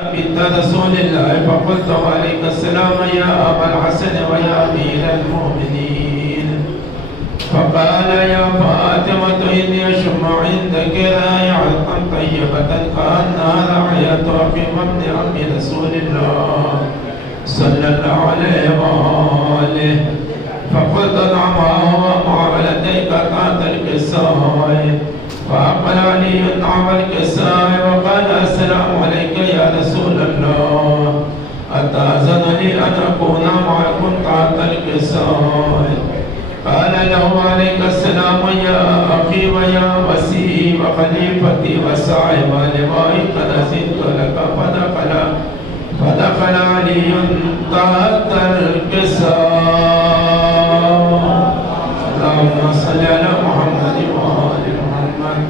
بنت رسول الله فقلت وعليك السلام يا أبا الحسن ويا أمير المؤمنين. فقال يا فاطمة إني أشم عندك رائحة طيبة كأنها رائحة أخي وابن عم رسول الله صلى الله عليه وآله. فقلت نعم وهو معامل لديك قاتل الكسائي. فأقبل علي نعم الكسائي وقال السلام عليك يا رسول الله أتأذن لي أن أكون معكم تحت الكسائي؟ قال له عليك السلام يا أخي ويا وسيء وخليفتي وصاحب لوائي قد أذنت لك. فدخل علي تحت الكساء. اللهم صل على محمد وآل محمد.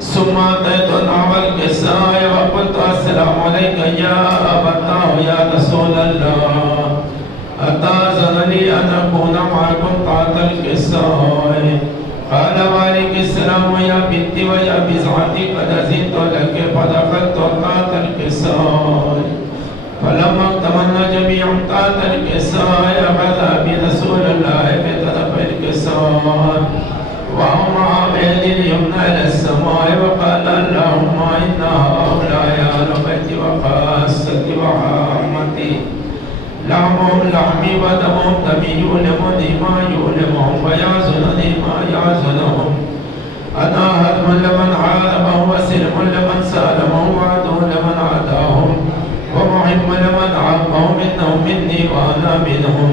ثم أتيت نحو الكساء وقلت السلام عليك يا أبتاه يا رسول الله أتأذن لي أن أكون معكم تحت الكساء؟ قال وعليك السلام يا بنتي ويا بزعتي قد أذنت لك. فدخلت تحت الكساء. فلما اكتملنا جميعا تحت الكساء أخذ برسول الله بطرف الكساء وأومع بيد اليمنى إلى السماء وقال اللهم إن هؤلاء أهل بيتي وخاصتي وعامتي لحمهم لحمي ودمهم دمي يؤلمني ما يؤلمهم ويعزلني ما يعزلهم. أنا هدم لمن حاربهم وسلم لمن سالمهم وعدو لمن عاداهم ومحب لمن عاقهم إنهم مني وأنا منهم.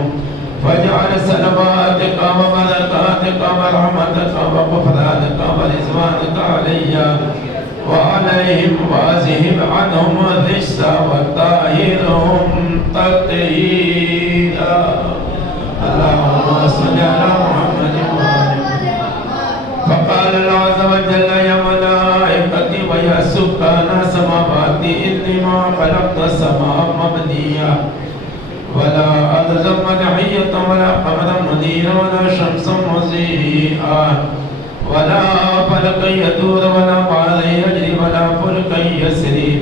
فاجعل سلاماتك وبركاتك ورحمتك وغفرانك ورضوانك علي وعليهم وأذهب عنهم الرجس وطهرهم تطهيرا. اللهم صل على محمد وآل محمد. فقال الله عز وجل يا ملائكتي ويا سكان سماواتي إني ما خلقت السماء مبنية ولا أرضا مدحية ولا قمرا منيرا ولا شمسا مضيئا ولا فلكا يدور ولا بحر يجري ولا فلكا يسري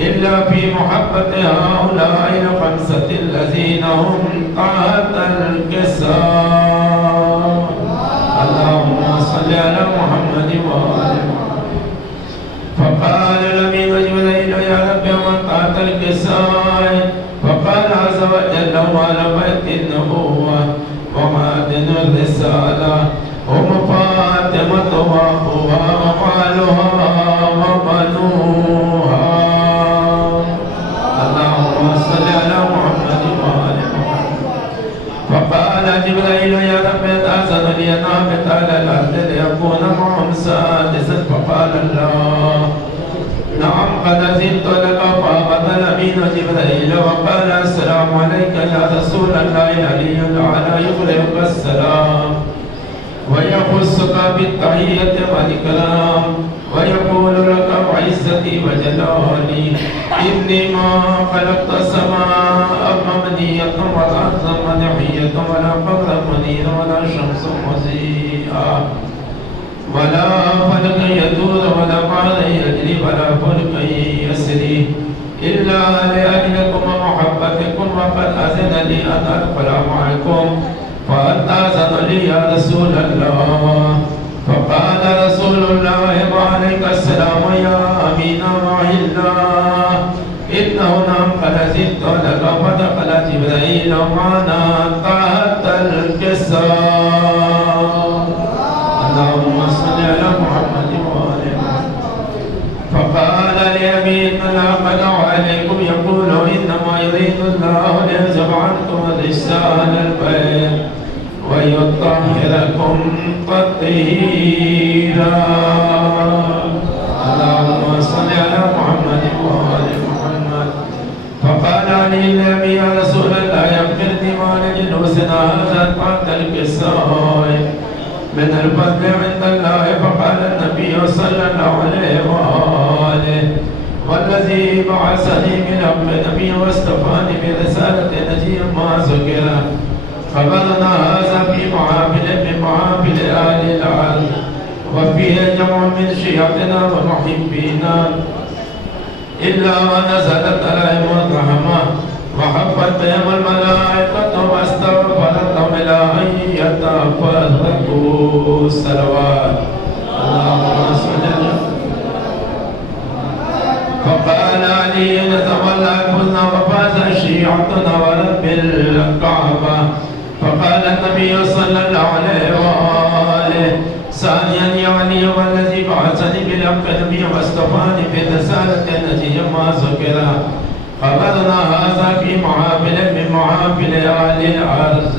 إلا في محبة هؤلاء الخمسة الذين هم تحت الكساء. اللهم صل على محمد وآل محمد. فقال الأمين جبريل يا رب ومن تحت الكساء؟ فقال عز وجل وعلى بيت النبوة ومعدن الرسالة هم فاطمة وأخوها ومالها وبنوها. اللهم صل على محمد وآل محمد. فقال جبريل يا رب أذن لي أن أهبط على الأرض ليكون معهم سادسا. فقال الله نعم قد أذنت لك. فأخذ الأمين جبريل وقال السلام عليك يا رسول الله علي الأعلى يقرئك السلام ويخصك بالتحية والإكرام ويقول لك وعزتي وجلالي إني ما خلقت السماء مبنية ولا أرض مدحية ولا قمر منير ولا شمس مضيئة ولا فلك يدور ولا بحر يجري ولا فلك يسري إلا لأجلكم ومحبتكم. وقد أذن لي أن أدخل معكم فأتأذن لي يا رسول الله. فقال رسول الله وعليك السلام يا أمين وعلا إنه نعم قد أذنت لك. فدخل جبريل معنا تحت الكساء. اللهم صل على محمد وآل محمد. فقال لأمين لقد عليكم يقول إنما يريد الله ليذهب عنكم الرجس أهل البيت ويطهركم تطهيرا. اللهم صل على محمد وآل محمد. فقال علي النبي يا رسول الله أخبرني ما لجلوسنا هذا تحت الكساء من الفضل عند الله. فقال النبي صلى الله عليه وآله والذي بعثني من أمر نبي واصطفاني برسالة نجي ما ذكر خبرنا هذا في معامل من معامل أهل الأرض وفيه جمع من شيعتنا ومحبينا إلا ونزلت عليهم الرحمة وحفت بهم الملائكة واستغفرتهم إلى أن يتفرقوا. الصلوات. اللهم صل على. فقال علي نتولى فزنا وفاز شيعتنا ورب الكعبة. فقال النبي صلى الله عليه وآله ثانيا يعني والذي بعثني بالحق نبي واصطفاني في رسالة التي ما ذكر خبرنا هذا في محافل من محافل أهل الأرض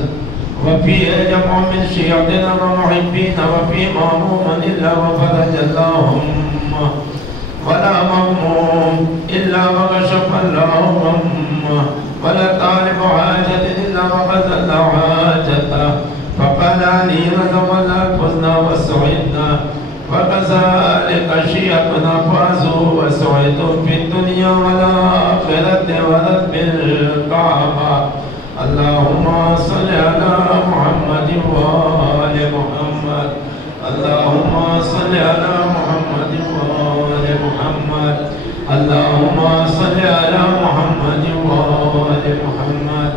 وفي جمع من شيعتنا ومحبين وفي مهموم إلا وفرج اللهم ولا مهموم إلا وكشف الله همه ولا طالب حاجة إلا وقضى الله حاجته. فقال علي وتولى فزنا وسعدنا وكذلك شيعتنا فازوا وسعدوا في الدنيا والآخرة ورب الكعبة. اللهم صل على محمد وآل محمد. اللهم صل على محمد وآل محمد. اللهم صل على محمد وآل محمد.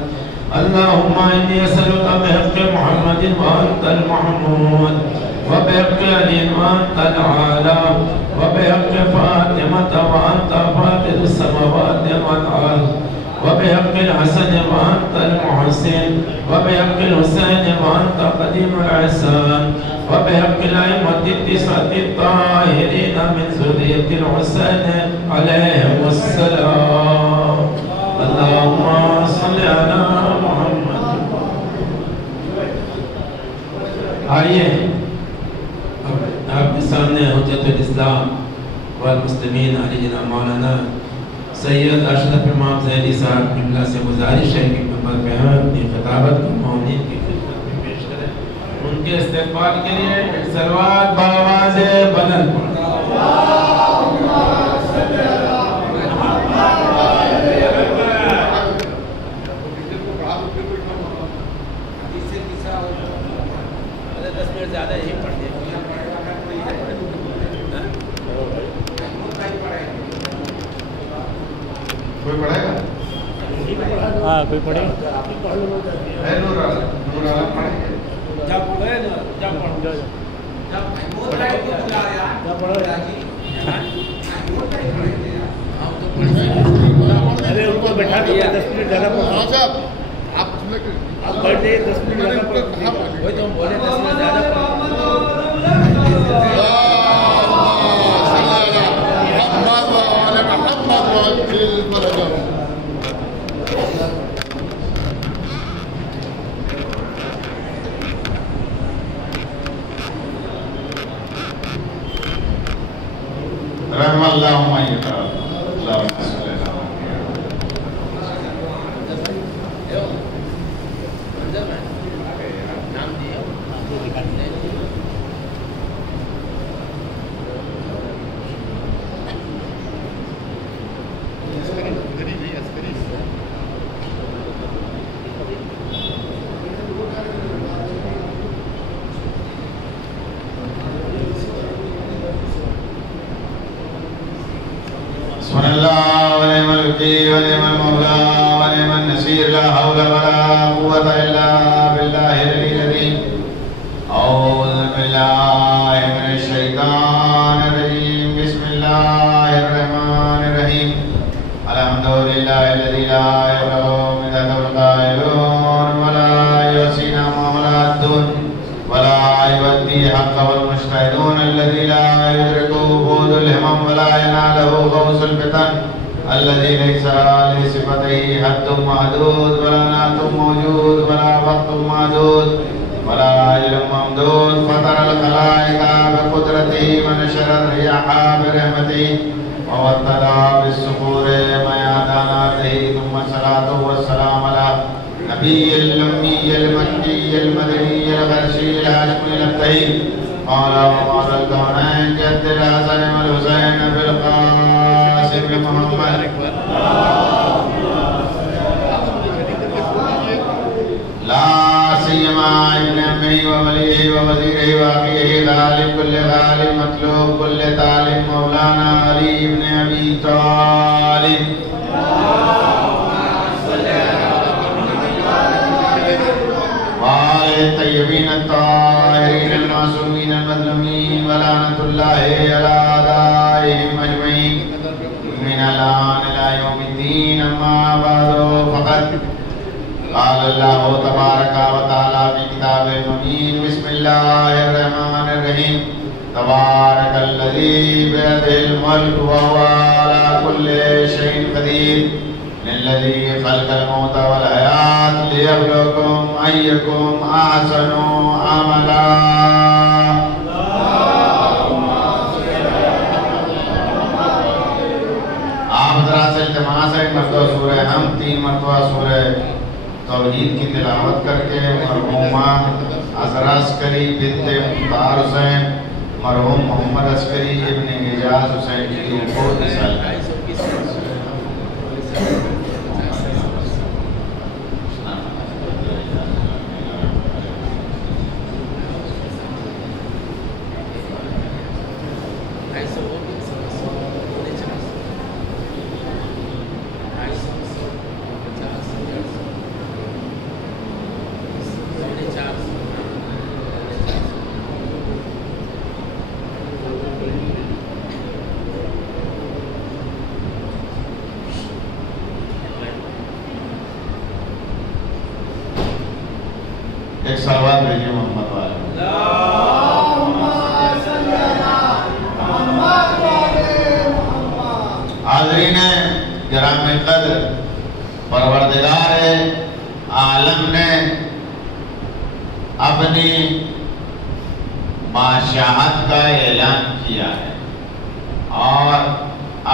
اللهم إني أسألك بحق محمد وأنت المحمود وبحق علي وأنت الأعلى وبحق فاطمة وأنت فاطر السماوات والأرض وبحق الحسن وأنت المحسن وبحق الحسين وأنت قديم الإحسان وبحق الأئمة التسعة الطاهرين من ذرية الحسين عليهم السلام. اللهم صل على محمد. آئیے آپ کے سامنے حجت الاسلام والمسلمین علی جناب مولانا سید اشرف امام زیدی صاحب قبلہ سے گزارش ہے کہ منبر پہ ہم اپنی خطابت کو مومنین کی خدمت میں پیش کریں. ان کے استقبال کے لیے ایک صلوات بآواز بلند پڑھیں. زیادہ یہی پڑھتے ہیں. کوئی پڑھے گا؟ ہاں کوئی پڑھے گا. ارے ان کو بیٹھا دیا 10 منٹ زیادہ پڑھا. آپ بیٹھ جائیے 10 منٹ زیادہ پڑھا. وہی تو ہم بولے 10 منٹ زیادہ پڑھا. رحم اللہ مائیتا اللہم صلی اللہ سبحان اللہ ونعم الوکیل ونعم المولا ونعم النصیر لا حول ولا قوة الا باللہ العلی العظیم. اعوذ باللہ من الشیطان الرجیم. بسم اللہ الرحمن الرحیم. الحمدللہ الذی لا یبلغ مدحہ القائلون ولا یحصینا معاملاتون ولا یودی حق والمجتہدون الذی لا یدرکو بود الہمم ولا ینالہ غوث الفتن الذي ليس لصفته حد محدود ولا نعت موجود ولا وقت معدود ولا أجل ممدود. فطر الخلائق بقدرته ونشر الرياح برحمته ووطلع بالصخور مياداناته. ثم الصلاة والسلام على نبي الأمي المكي المدني الغرشي الهاشمي الأبتهي مولا ومولا الكونين جد الحسن والحسين بالقاسم محمد لا سيما مع ابن عمه ووليه ووزيره واخيه غالب كل غالب مطلوب كل طالب مولانا علي بن ابي طالب وآل الطيبين الطاهرين المعصومين المظلومين ولعنة الله على أعدائهم أجمعين من الآن إلى يوم الدين. أما بعد فقد قال الله تبارك وتعالى في كتابه المبين. بسم الله الرحمن الرحيم. تبارك الذي بيده الملك وهو على كل شيء قدير الذي خلق الموت والحياة ليبلوكم أيكم أحسن عملا. آپ ذرا سے التماس ہے مرتبہ سورہ ہم 3 مرتبہ سورہ توحید کی تلاوت کر کے مرحومہ عذرا عسکری بنت مختار حسین مرحوم محمد عسکری ابن اعجاز حسین کی روح کو اصال ہے. ایک صلوات بھیجیے محمد والے. حاضرین گرام قدر، پروردگار عالم نے اپنی بادشاہت کا اعلان کیا ہے اور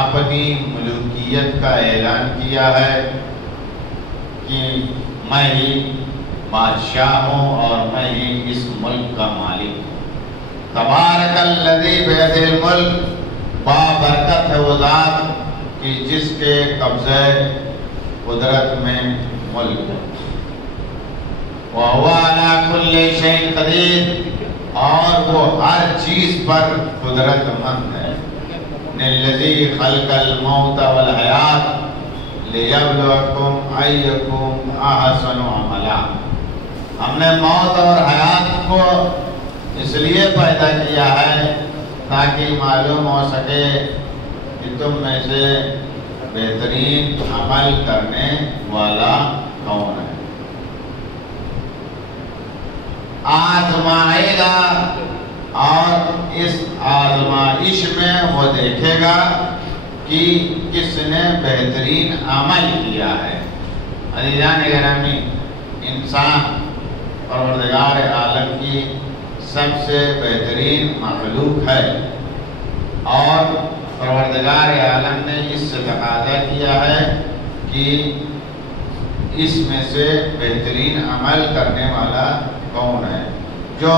اپنی ملوکیت کا اعلان کیا ہے کہ میں ہی بادشاہ ہوں اور میں ہی اس ملک کا مالک ہوں. تبارک الذی بیدہ الملک، بابرکت ہے وہ ذات کہ جس کے قبضہ قدرت میں ملک ہے. وَهُوَ عَلَى كُلِّ شَيْءٍ قَدِيرٌ، اور وہ ہر چیز پر قدرت مند ہے. الذی خلق الموت والحیات لیبلوکم ایکم احسن عملا. ہم نے موت اور حیات کو اس لیے پیدا کیا ہے تاکہ معلوم ہو سکے کہ تم میں سے بہترین عمل کرنے والا کون ہے. آزمائے گا اور اس آزمائش میں وہ دیکھے گا کہ کس نے بہترین عمل کیا ہے. عزیزان گرامی، انسان پروردگار عالم کی سب سے بہترین مخلوق ہے اور پروردگار عالم نے اس سے تقاضا کیا ہے کہ اس میں سے بہترین عمل کرنے والا کون ہے. جو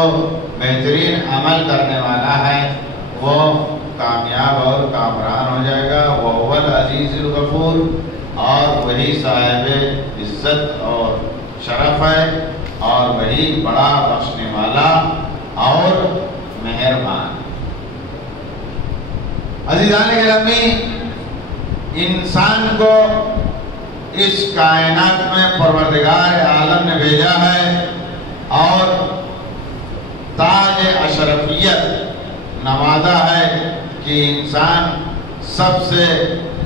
بہترین عمل کرنے والا ہے وہ کامیاب اور کامران ہو جائے گا. وہ العزیز الغفور، اور وہی صاحب عزت اور شرف ہے اور وہی بڑا بخشنے والا اور مہربان. عزیزان گرامی، انسان کو اس کائنات میں پروردگار عالم نے بھیجا ہے اور تاج اشرفیت نوازا ہے کہ انسان سب سے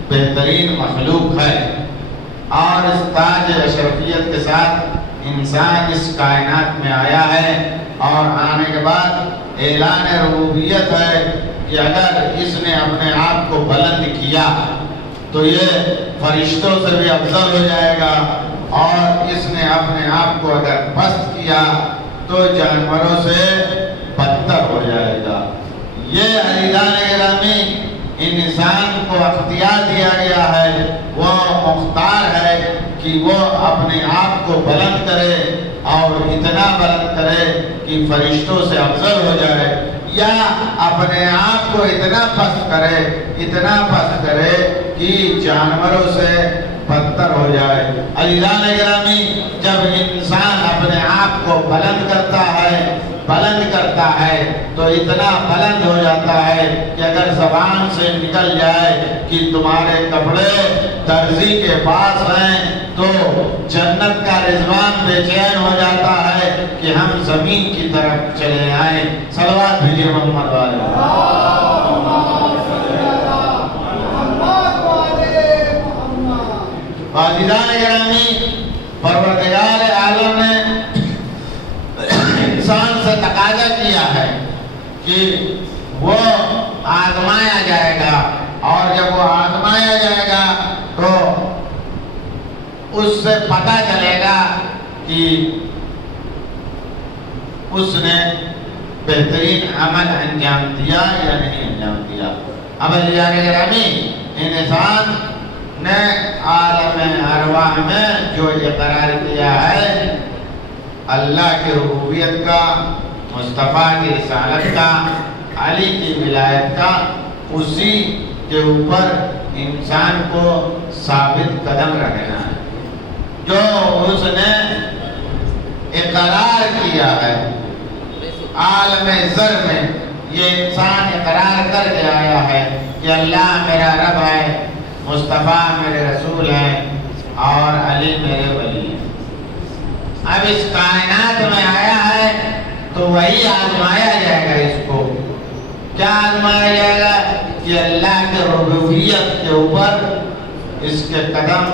بہترین مخلوق ہے. اور اس تاج اشرفیت کے ساتھ انسان اس کائنات میں آیا ہے اور آنے کے بعد اعلان ربوبیت ہے کہ اگر اس نے اپنے آپ کو بلند کیا تو یہ فرشتوں سے بھی افضل ہو جائے گا، اور اس نے اپنے آپ کو اگر پست کیا تو جانوروں سے بدتر ہو جائے گا. یہ عزیزان گرامی انسان کو اختیار دیا گیا ہے، وہ مختار ہے کہ وہ اپنے آپ کو بلند کرے اور اتنا بلند کرے کہ فرشتوں سے افضل ہو جائے، یا اپنے آپ کو اتنا پست کرے کہ جانوروں سے بدتر ہو جائے۔ عزیزان گرامی، جب انسان اپنے آپ کو بلند کرتا ہے تو اتنا بلند ہو جاتا ہے کہ اگر زبان سے نکل جائے کہ تمہارے کپڑے درزی کے پاس ہیں تو جنت کا رضوان بے چین ہو جاتا ہے کہ ہم زمین کی طرف چلے آئیں۔ صلوات بھیجئے محمد والے۔ عزیزان گرامی، پروردگار عالم نے انسان سے تقاضا کیا ہے کہ وہ آزمایا جائے گا، اور جب وہ آزمایا جائے گا تو اس سے پتہ چلے گا کہ اس نے بہترین عمل انجام دیا یا نہیں انجام دیا۔ اب عزیزان گرامی، انسان نے عالم ارواح میں جو اقرار کیا ہے اللہ کی ربوبیت کا، مصطفیٰ کی رسالت کا، علی کی ولایت کا، اسی کے اوپر انسان کو ثابت قدم رہنا ہے۔ جو اس نے اقرار کیا ہے عالم ذر میں، یہ انسان اقرار کر کے آیا ہے کہ اللہ میرا رب ہے، مصطفیٰ میرے رسول ہیں، اور علی میرے ولی ہیں۔ اب اس کائنات میں آیا ہے تو وہی آزمایا جائے گا۔ اس کو کیا آزمایا جائے گا کہ اللہ کے ربوبیت کے اوپر اس کے قدم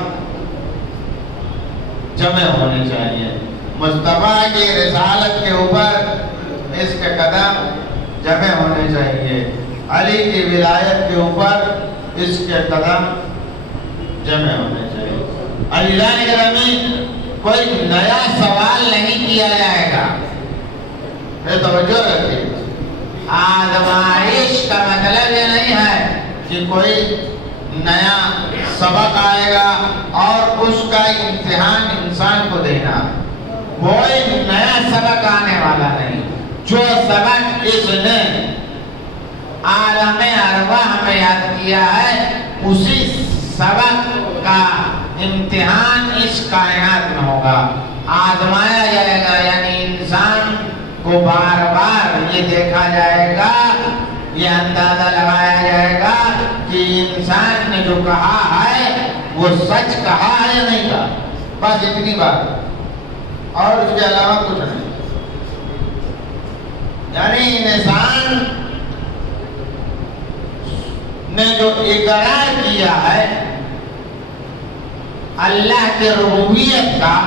جمع ہونے چاہیے، مصطفیٰ کی رسالت کے اوپر اس کے قدم جمع ہونے چاہیے، علی کی ولایت کے اوپر اس کے قدم جمع ہونے چاہیے۔ عزیزان گرامی، کوئی نیا سوال نہیں کیا جائے گا، یہ توجہ رکھیے۔ آزمائش کا مطلب یہ نہیں ہے کہ کوئی نیا سبق آئے گا اور اس کا امتحان انسان کو دینا، کوئی نیا سبق آنے والا نہیں۔ جو سبق اس نے عالم ارواح میں یاد کیا ہے، اسی سبق کا امتحان اس کائنات میں ہوگا، آزمایا جائے گا، یعنی انسان کو بار بار یہ دیکھا جائے گا، یہ اندازہ لگایا جائے گا کہ انسان نے جو کہا ہے وہ سچ کہا ہے یا نہیں کہا، بس اتنی بات، اور اس کے علاوہ کچھ نہیں۔ یعنی انسان نے جو اقرار کیا ہے اللہ کے ربوبیت کا،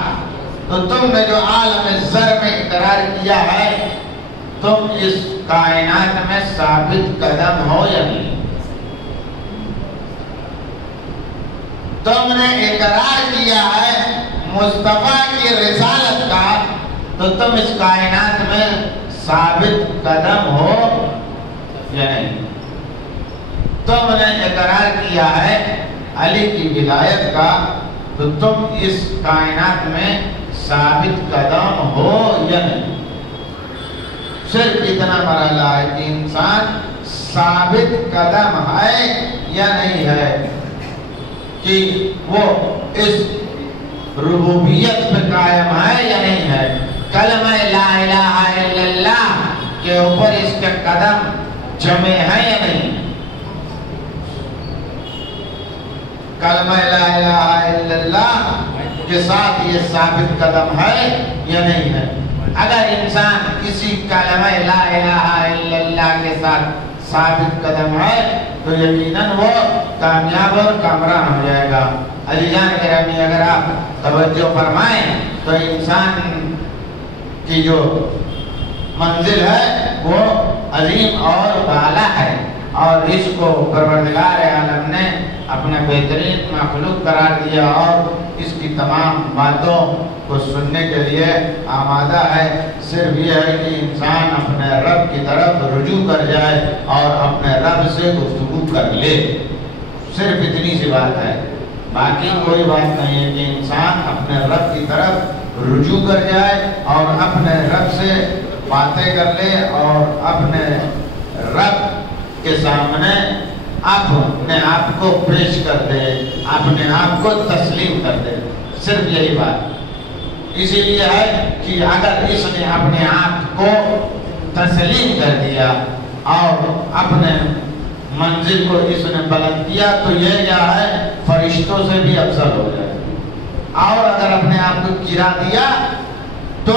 تو تم نے جو عالم ذر میں اقرار کیا ہے، تم اس کائنات میں ثابت قدم ہو یا نہیں؟ تم نے اقرار کیا ہے مصطفیٰ کی رسالت کا، تو تم اس کائنات میں ثابت قدم ہو یا نہیں؟ تم نے اقرار کیا ہے علی کی ولایت کا، تو تم اس کائنات میں ثابت قدم ہو یا نہیں؟ صرف اتنا مرحلہ ہے کہ انسان ثابت قدم ہے یا نہیں ہے، کہ وہ اس ربوبیت پہ قائم ہے یا نہیں ہے، کلمہ لا الہ الا اللہ کے اوپر اس کے قدم جمع ہے یا نہیں، کلمہ لا الہ الا اللہ کے ساتھ یہ ثابت قدم ہے یا نہیں ہے۔ اگر انسان کسی کلمہ لا الہ الا اللہ کے ساتھ ثابت قدم ہے تو یقیناً وہ کامیاب اور کامران ہو جائے گا۔ عزیزان گرامی، اگر آپ توجہ فرمائیں تو انسان کی جو منزل ہے وہ عظیم اور بالا ہے، اور اس کو پروردگار عالم نے اپنا بہترین مخلوق قرار دیا، اور اس کی تمام باتوں کو سننے کے لیے آمادہ ہے۔ صرف یہ ہے کہ انسان اپنے رب کی طرف رجوع کر جائے اور اپنے رب سے گفتگو کر لے، صرف اتنی سی بات ہے، باقی کوئی بات نہیں ہے۔ کہ انسان اپنے رب کی طرف رجوع کر جائے اور اپنے رب سے باتیں کر لے، اور اپنے رب کے سامنے اپنے آپ کو پیش کر دے، اپنے آپ کو تسلیم کر دے، صرف یہی بات۔ اسی لیے ہے کہ اگر اس نے اپنے آپ کو تسلیم کر دیا اور اپنے منزل کو اس نے بلند کیا تو یہ کیا ہے، فرشتوں سے بھی افضل ہو جائے۔ اور اگر اپنے آپ کو گرا دیا تو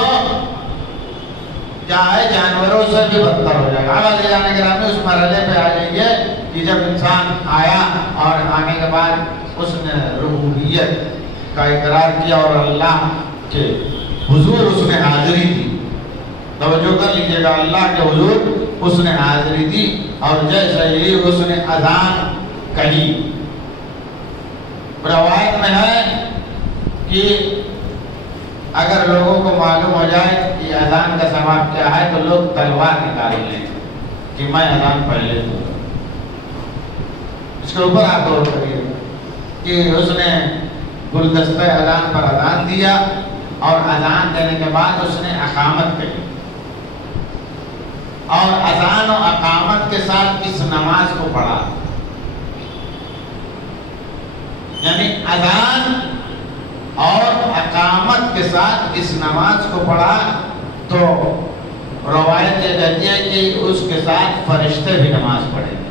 کیا ہے، جانوروں سے بھی بدتر ہو جائے گا۔ اب لے جانے کے بعد اس مرحلے پہ آ جائیں گے کہ جب انسان آیا اور آنے کے بعد اس نے ربوبیت کا اقرار کیا اور اللہ کے حضور اس نے حاضری دی۔ توجہ کر لیجیے گا، اللہ کے حضور اس نے حاضری دی اور جیسے ہی اس نے اذان کہی، روایت میں ہے کہ اگر لوگوں کو معلوم ہو جائے کہ اذان کا ثواب کیا ہے تو لوگ تلوار نکال لیں کہ میں اذان پڑھ لیتا ہوں۔ اس کے اوپر آپ غور کریے کہ اس نے گلدستہ اذان پر اذان دیا اور اذان دینے کے بعد اس نے اقامت کہی، اور اذان و اقامت کے ساتھ اس نماز کو پڑھا، یعنی اذان اور اقامت کے ساتھ اس نماز کو پڑھا تو روایت یہ کہتی ہے کہ اس کے ساتھ فرشتے بھی نماز پڑھیں گے۔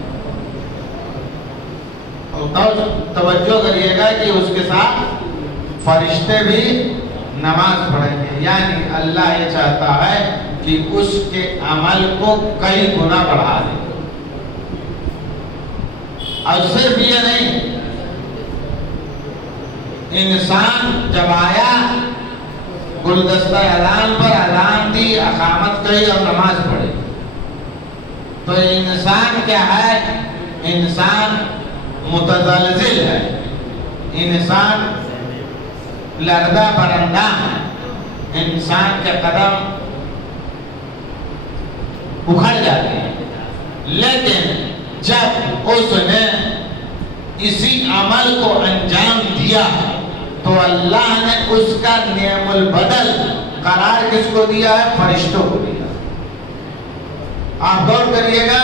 توجہ کریے گا کہ اس کے ساتھ فرشتے بھی نماز پڑھیں گے، یعنی اللہ یہ چاہتا ہے کہ اس کے عمل کو کئی گنا بڑھا دے۔ اور صرف یہ نہیں، انسان جب آیا گلدستہ اذان پر اذان دی، اقامت کہی اور نماز پڑھی تو انسان کیا ہے، انسان متزلزل ہے، انسان لرزہ برندہ ہے، انسان کے قدم اکھڑ جاتے ہیں۔ لیکن جب اس نے اسی عمل کو انجام دیا تو اللہ نے اس کا نعم البدل قرار کس کو دیا ہے، فرشتوں کو دیا۔ آپ غور کریے گا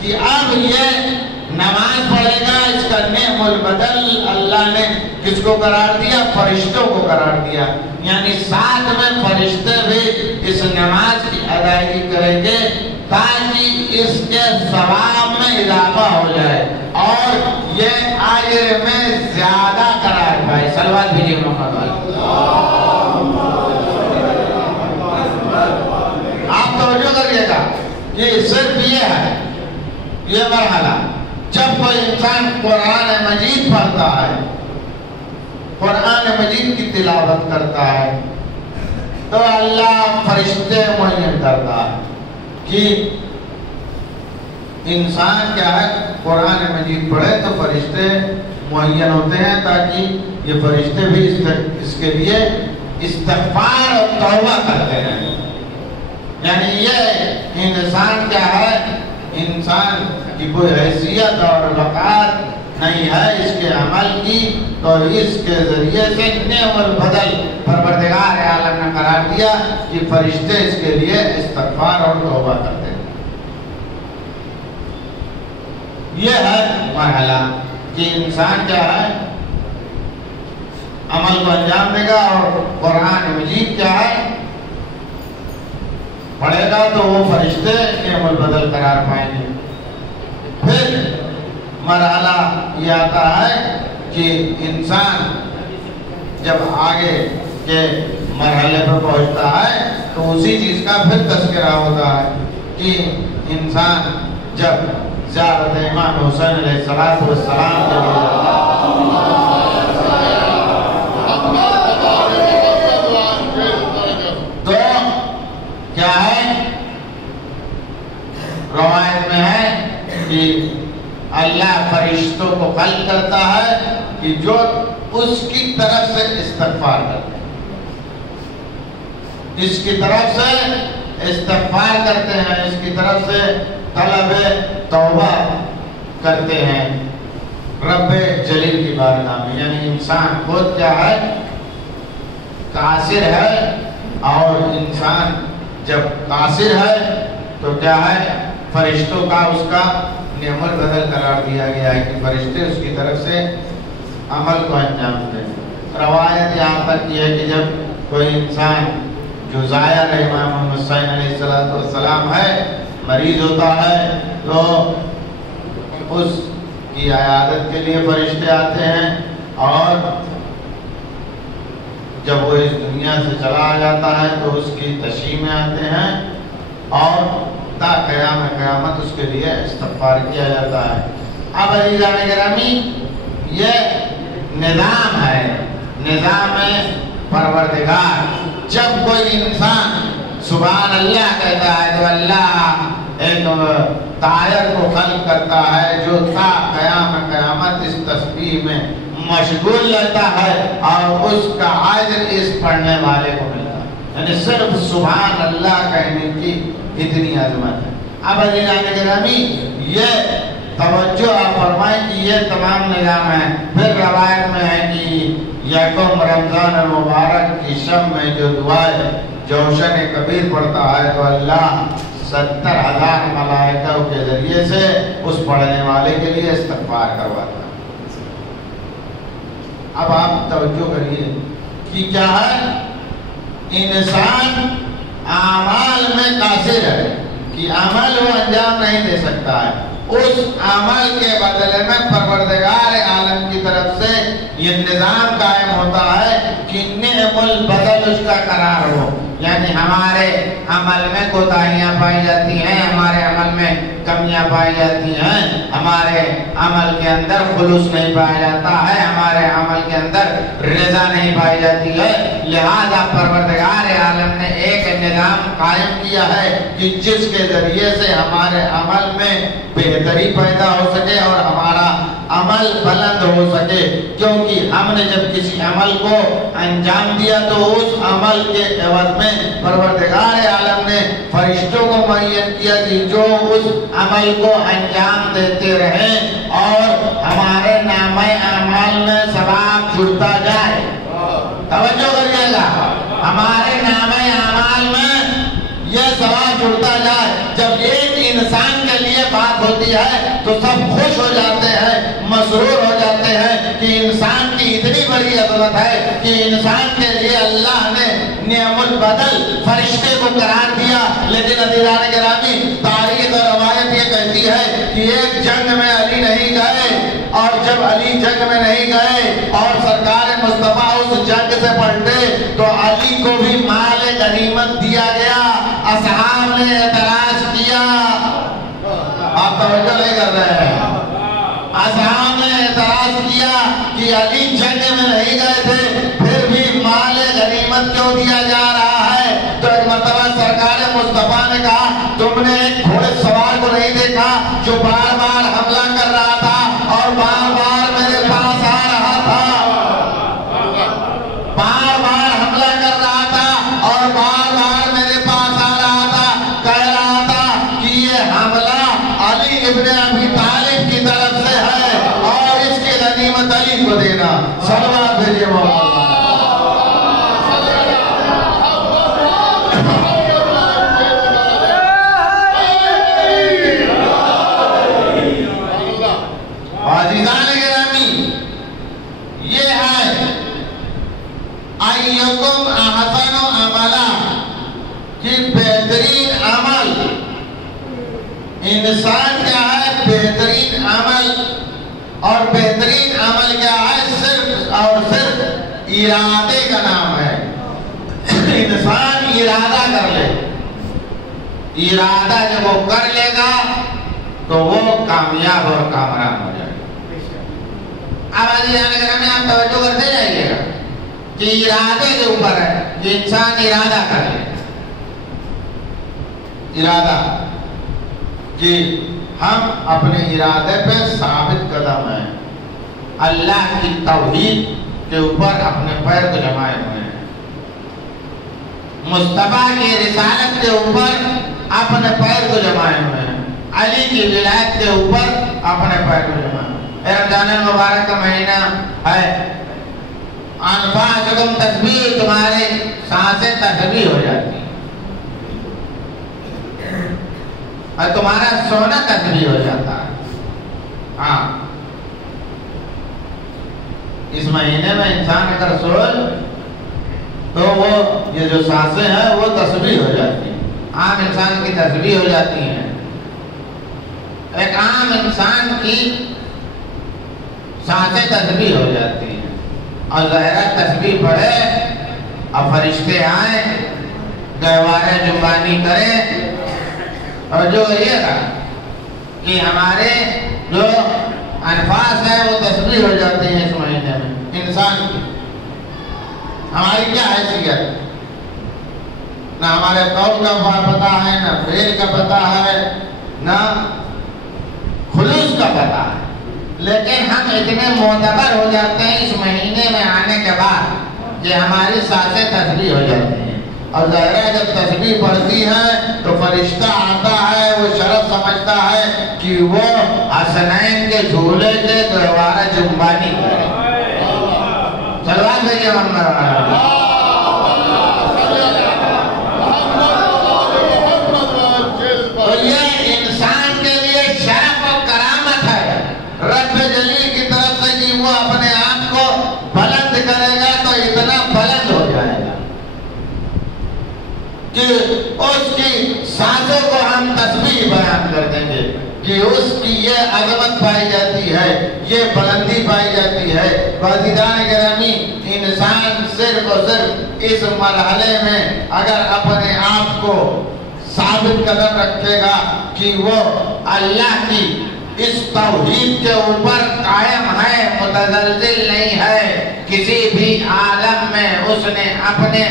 کہ اب یہ نماز پڑھے گا، اس کا نعم البدل اللہ نے کس کو قرار دیا، فرشتوں کو قرار دیا، یعنی ساتھ میں فرشتے بھی اس نماز کی ادائیگی کریں گے تاکہ اس کے ثواب میں اضافہ ہو جائے اور یہ اجر میں زیادہ قرار پائے۔ صلوات بھیجیے محمد والے۔ آپ توجہ کریے گا کہ صرف یہ ہے، یہ مرحلہ جب کوئی انسان قرآن مجید پڑھتا ہے، قرآن مجید کی تلاوت کرتا ہے تو اللہ فرشتے معین کرتا ہے کہ انسان کیا ہے، قرآن مجید پڑھے تو فرشتے معین ہوتے ہیں تاکہ یہ فرشتے بھی اس کے لیے استغفار اور توبہ کرتے ہیں۔ یعنی یہ انسان کیا ہے، انسان کی کوئی حیثیت اور وقار نہیں ہے اس کے عمل کی، تو اس کے ذریعے سے نعم البدل پروردگار عالم نے قرار دیا کہ فرشتے اس کے لیے استغفار اور توبہ کرتے ہیں۔ یہ ہے مرحلہ کہ انسان کیا ہے، عمل کو انجام دے گا اور قرآن مجید کیا ہے پڑھے گا تو وہ فرشتے نعم البدل قرار پائیں گے۔ پھر مرحلہ یہ آتا ہے کہ انسان جب آگے کے مرحلے پر پہنچتا ہے تو اسی چیز کا پھر تذکرہ ہوتا ہے کہ انسان جب زیارت امام حسین علیہ السلام کے تو کیا ہے، روایت میں ہے کہ اللہ فرشتوں کو خلق کرتا ہے کہ جو اس کی طرف سے استغفار کرتے ہیں، اس کی طرف سے استغفار کرتے ہیں، اس کی طرف سے طلب توبہ کرتے ہیں رب جلیل کی بارگاہ میں۔ یعنی انسان خود کیا ہے، قاصر ہے، اور انسان جب قاصر ہے تو کیا ہے، فرشتوں کا اس کا نعم البدل قرار دیا گیا ہے کہ فرشتے اس کی طرف سے عمل کو انجام دیں۔ روایت یہاں تک یہ ہے کہ جب کوئی انسان جو ظاہر امام محمد حسین علیہ السلام ہے مریض ہوتا ہے تو اس کی عیادت کے لیے فرشتے آتے ہیں، اور جب وہ اس دنیا سے چلا جاتا ہے تو اس کی تشریح میں آتے ہیں، اور تا قیامت اس کے لیے استغفار کیا جاتا ہے۔ اب عزیزان گرامی، یہ نظام ہے، نظام پروردگار۔ جب کوئی انسان سبحان اللہ کہتا ہے تو اللہ ایک طائر کو خلق کرتا ہے جو تا قیامت اس تسبیح میں مشغول رہتا ہے، اور اس کا اجر اس پڑھنے والے کو ملتا ہے۔ یعنی صرف سبحان اللہ کہنے کی اتنی عظمت ہے۔ اب عزیزان گرامی، یہ توجہ آپ فرمائیں کہ یہ تمام نظام ہے۔ پھر روایت میں ہے کہ یکم رمضان المبارک کی شب میں جو دعائے جوشن کبیر پڑھتا ہے تو اللہ 70,000 ملائکہ کے ذریعے سے اس پڑھنے والے کے لیے استغفار کرواتا ہے۔ اب آپ توجہ کریے کہ کیا ہے، انسان اعمال میں قاصر ہے کہ عمل وہ انجام نہیں دے سکتا ہے، اس عمل کے بدلے میں پروردگار عالم کی طرف سے یہ نظام قائم ہوتا ہے کہ نعم البدل اس کا قرار ہو۔ یعنی ہمارے عمل میں کوتاہیاں پائی جاتی ہیں، ہمارے عمل میں کمیاں پائی جاتی ہیں، ہمارے عمل کے اندر خلوص نہیں پایا جاتا ہے، ہمارے عمل کے اندر رضا نہیں پائی جاتی ہے، لہذا پروردگار عالم نے ایک نظام قائم کیا ہے کہ جس کے ذریعے سے ہمارے عمل میں بہتری پیدا ہو سکے اور ہمارا عمل بلند ہو سکے، کیونکہ ہم نے جب کسی عمل کو انجام دیا تو اس عمل کے عوض میں پروردگار عالم نے فرشتوں کو معین کیا کہ جو اس عمل کو انجام دیتے رہیں اور ہمارے نامہ اعمال میں ثواب جڑتا جائے۔ توجہ کریے گا، ہمارے نامہ اعمال میں یہ ثواب جڑتا جائے۔ جب ایک انسان کے لیے بات ہوتی ہے تو سب خوش ہو جاتے ہیں، مسرور ہو جاتے ہیں کہ انسان کی اتنی بڑی عظمت ہے کہ انسان کے لیے اللہ نے نعم البدل فرشتے کو قرار دیا۔ لیکن عزیزان گرامی، تاریخ اور روایت یہ کہتی ہے کہ ایک جنگ میں علی نہیں گئے، اور جب علی جنگ میں نہیں گئے اور سرکار مصطفیٰ اس جنگ سے پلٹے تو علی کو بھی مال غنیمت دیا گیا۔ اصحاب نے اعتراض کیا، آپ توجہ نہیں کر رہے ہیں، اصحاب نے اعتراض کیا کہ علی جنگ میں نہیں گئے تھے پھر بھی مال غنیمت کیوں دیا جا رہا ہے؟ تو ایک مرتبہ سرکار مصطفیٰ نے کہا تم نے ایک گھوڑے سوار کو نہیں دیکھا جو بار بار حملہ کر رہا تھا اور بار بار میرے پاس آ رہا تھا، بار بار حملہ کر رہا تھا اور بار بار میرے پاس آ رہا تھا، کہہ رہا تھا کہ یہ حملہ علی ابن ابی طالب کی طرف سے ہے اور اس کی غنیمت علی کو دینا۔ صلوات بھیجئے مولانا۔ عزیزان گرامی، یہ ہے ایکم احسن عملا کہ بہترین عمل، انسان کیا ہے بہترین عمل، اور بہترین عمل کیا ہے صرف اور صرف ارادے کا نام ہے۔ انسان ارادہ کر لے، ارادہ جب وہ کر لے گا تو وہ کامیاب اور کامران ہو جائے گا۔ اب عزیزان گرامی، آپ توجہ کرتے جائیے گا کہ ارادے کے اوپر ہے کہ انسان ارادہ کر لے، ارادہ کہ ہم اپنے ارادے پہ ثابت قدم ہیں، اللہ کی توحید کے اوپر اپنے پیر کو جمائے ہوئے ہیں، مصطفیٰ کی رسالت کے اوپر اپنے پیر کو جمائے ہوئے ہیں، علی کی ولایت کے اوپر اپنے پیر کو جمائے ہوئے ہیں۔ رمضان المبارک کا مہینہ ہے، انفاسکم تسبیح، تمہارے سانسیں تسبیح ہو جاتی ہیں اور تمہارا سونا تسبیح ہو جاتا ہے۔ ہاں اس مہینے میں انسان اگر سوئے تو وہ یہ جو سانسیں ہیں وہ تسبیح ہو جاتی ہیں، عام انسان کی تسبیح ہو جاتی ہیں۔ ایک عام انسان کی سانسیں تسبیح ہو جاتی ہیں، اور ظاہرہ تسبیح پڑھے اور فرشتے آئیں گہوارے جنبانی کریں، اور جو یہ رہا کہ ہمارے جو انفاس ہیں وہ تسبیح ہو جاتے ہیں اس مہینے میں انسان کی۔ ہماری کیا حیثیت، نہ ہمارے قول کا پتہ ہے، نہ فعل کا پتہ ہے، نہ خلوص کا پتہ ہے، لیکن ہم اتنے معتبر ہو جاتے ہیں اس مہینے میں آنے کے بعد کہ ہماری سانسیں تسبیح ہو جاتی ہیں۔ اور ظاہرہ جب تسبیح پڑھتی ہے تو فرشتہ آتا ہے، وہ شرف سمجھتا ہے کہ وہ حسنین کے جھولے کے گہوارہ جنبانی کرے۔ صلوات بھیجئے محمد والا۔ تو یہ انسان کے لیے شرف و کرامت ہے رب جلیل کی طرف سے کہ وہ اپنے آپ کو بلند کرے گا تو اتنا بلند ہو جائے گا کہ اس کی سانسوں کو ہم تسبیح بیان کر دیں گے کہ اس کی یہ عظمت پائی جاتی ہے، یہ بلندی پائی جاتی ہے۔ عزیزان گرامی، انسان صرف اور صرف اس مرحلے میں اگر اپنے آپ کو ثابت قدم رکھے گا کہ وہ اللہ کی اس توحید کے اوپر قائم ہے، متزلزل نہیں ہے، کسی بھی عالم میں اس نے اپنے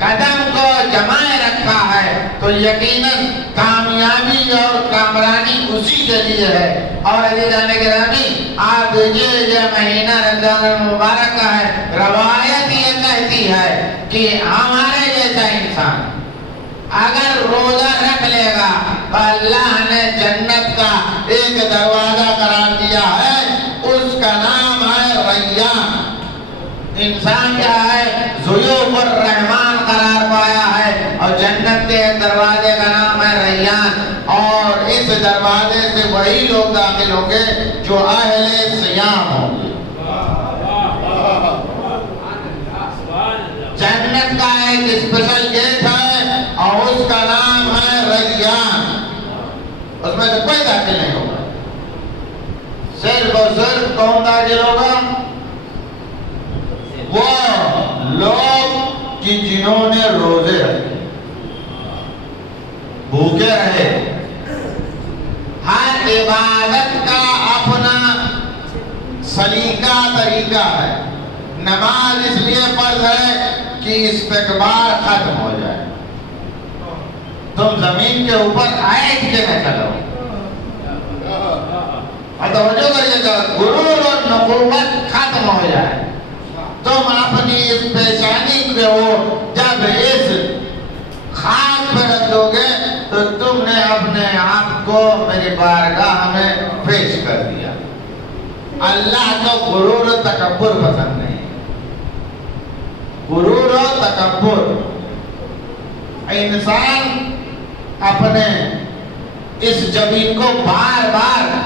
قدم کو جمائے رکھا ہے، تو یقیناً کامیابی اور کامرانی اسی کے لیے ہے۔ اور عزیزان گرامی، آپ یہ مہینہ رمضان المبارک کا ہے، روایت یہ کہتی ہے کہ ہمارے جیسا انسان اگر روزہ رکھ لے گا تو اللہ نے جنت کا ایک دروازہ قرار دیا ہے، اس کا نام ہے ریان۔ انسان کیا ہے؟ ضیوف الرحمان قرار پایا ہے، اور جنت کے دروازے کا نام ہے ریان، اور اس دروازے سے وہی لوگ داخل ہوں گے جو اہل صیام ہوں گے۔ جنت کا ایک اسپیشل گیٹ ہے اور اس کا نام ہے ریان، اس میں سے کوئی داخل نہیں ہوگا، صرف اور صرف کون داخل ہوگا؟ وہ لوگ کہ جنہوں نے روزے رکھے، بھوکے رہے۔ ہر عبادت کا اپنا سلیقہ طریقہ ہے۔ نماز اس لیے فرض ہے کہ استقبال ختم ہو جائے، تم زمین کے اوپر آئے کہ نہ چلو۔ اور توجہ کریے گا، غرور اور نخوت ختم ہو جائے، تم اپنی اس پیشانی کو جب اس خاک پر رکھ دو گے تو تم نے اپنے آپ کو میری بارگاہ میں پیش کر دیا۔ اللہ کو غرور و تکبر پسند نہیں، غرور و تکبر۔ انسان اپنے اس جبین کو بار بار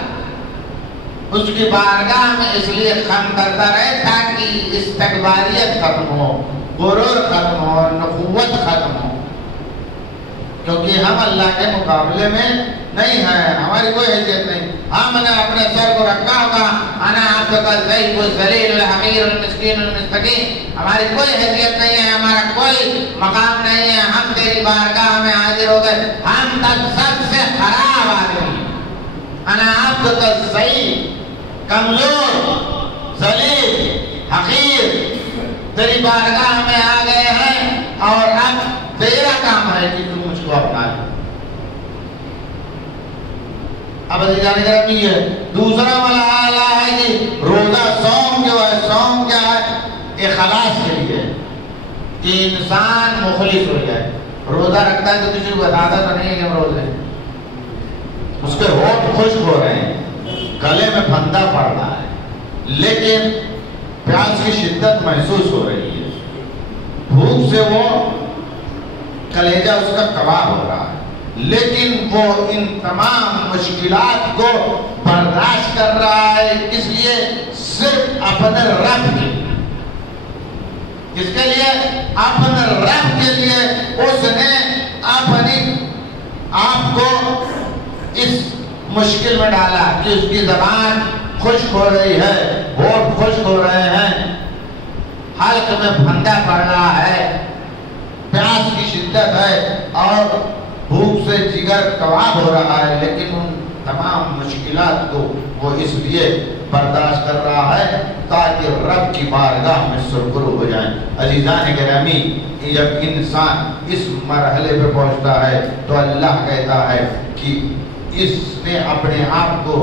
اس کی بارگاہ میں اس لیے خم کرتا رہے تاکہ استقبالیت ختم ہو، غرور ختم ہو، نخوت ختم ہو، کیونکہ ہم اللہ کے مقابلے میں نہیں ہیں، ہماری کوئی حیثیت نہیں۔ ہم نے اپنے سر کو رکھا ہوگا، انا عبدک الضعیف الذلیل الحقیر المسکین المستقیم، ہماری کوئی حیثیت نہیں ہے، ہمارا کوئی مقام نہیں ہے، ہم تیری بارگاہ میں حاضر ہو گئے، ہم تب سب سے خراب آدمی ہیں۔ انا عبدک الضعیف، کمزور، ذلیل، حقیر، تیری بارگاہ میں آ گئے ہیں، اور اب تیرا کام ہے کہ تم مجھ کو اپنا ہے۔ اب عزیزان گرامی ہے دوسرا مرحلہ ہے کہ روزہ صوم جو ہے، صوم کیا ہے؟ اخلاص کے لیے کہ انسان مخلص ہو جائے۔ روزہ رکھتا ہے تو کسی کو بتاتا تو نہیں ہے کہ ہم روزے، اس کے ہونٹ خشک ہو رہے ہیں، گلے میں پھندا پڑ رہا ہے، لیکن پیاس کی شدت محسوس ہو رہی ہے، بھوک سے وہ کلیجہ اس کا کباب ہو رہا ہے، لیکن وہ ان تمام مشکلات کو برداشت کر رہا ہے، اس لیے صرف اپنے رب کے لیے، کس کے لیے؟ اپنے رب کے لیے اس نے اپنی آپ کو اس مشکل میں ڈالا کہ اس کی زبان خشک ہو رہی ہے، ہونٹ خشک ہو رہے ہیں، حلق میں پھندا پڑ رہا ہے، پیاس کی شدت ہے اور بھوک سے جگر کباب ہو رہا ہے، لیکن ان تمام مشکلات کو وہ اس لیے برداشت کر رہا ہے تاکہ رب کی بارگاہ میں سرخرو ہو جائیں۔ عزیزان گرامی، جب انسان اس مرحلے پہ پہنچتا ہے تو اللہ کہتا ہے کہ اس نے اپنے آپ کو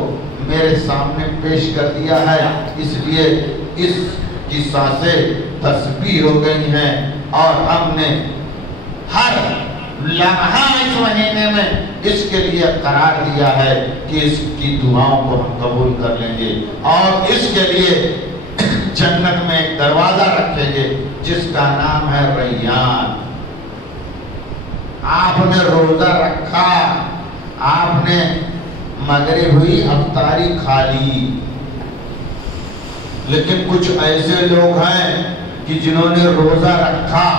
میرے سامنے پیش کر دیا ہے، اس لیے اس کی سانسیں تسبیح ہو گئی ہیں، اور ہم نے ہر لمحہ اس مہینے میں اس کے لیے قرار دیا ہے کہ اس کی دعاؤں کو ہم قبول کر لیں گے، اور اس کے لیے جنت میں ایک دروازہ رکھیں گے جس کا نام ہے ریان۔ آپ نے روزہ رکھا، آپ نے مغرب ہوئی افطاری کھا لی، لیکن کچھ ایسے لوگ ہیں کہ جنہوں نے روزہ رکھا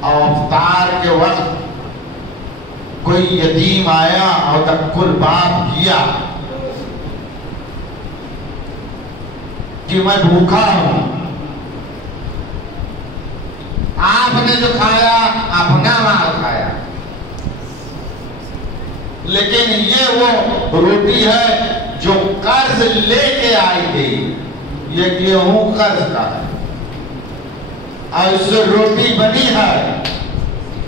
اور افطار کے وقت کوئی یتیم آیا اور دکل باب کیا کہ میں بھوکا ہوں، آپ نے جو کھایا اپنا مال کھایا، لیکن یہ وہ روٹی ہے جو قرض لے کے آئی گئی، یہ گیہوں قرض کا ہے اور اس سے روٹی بنی ہے،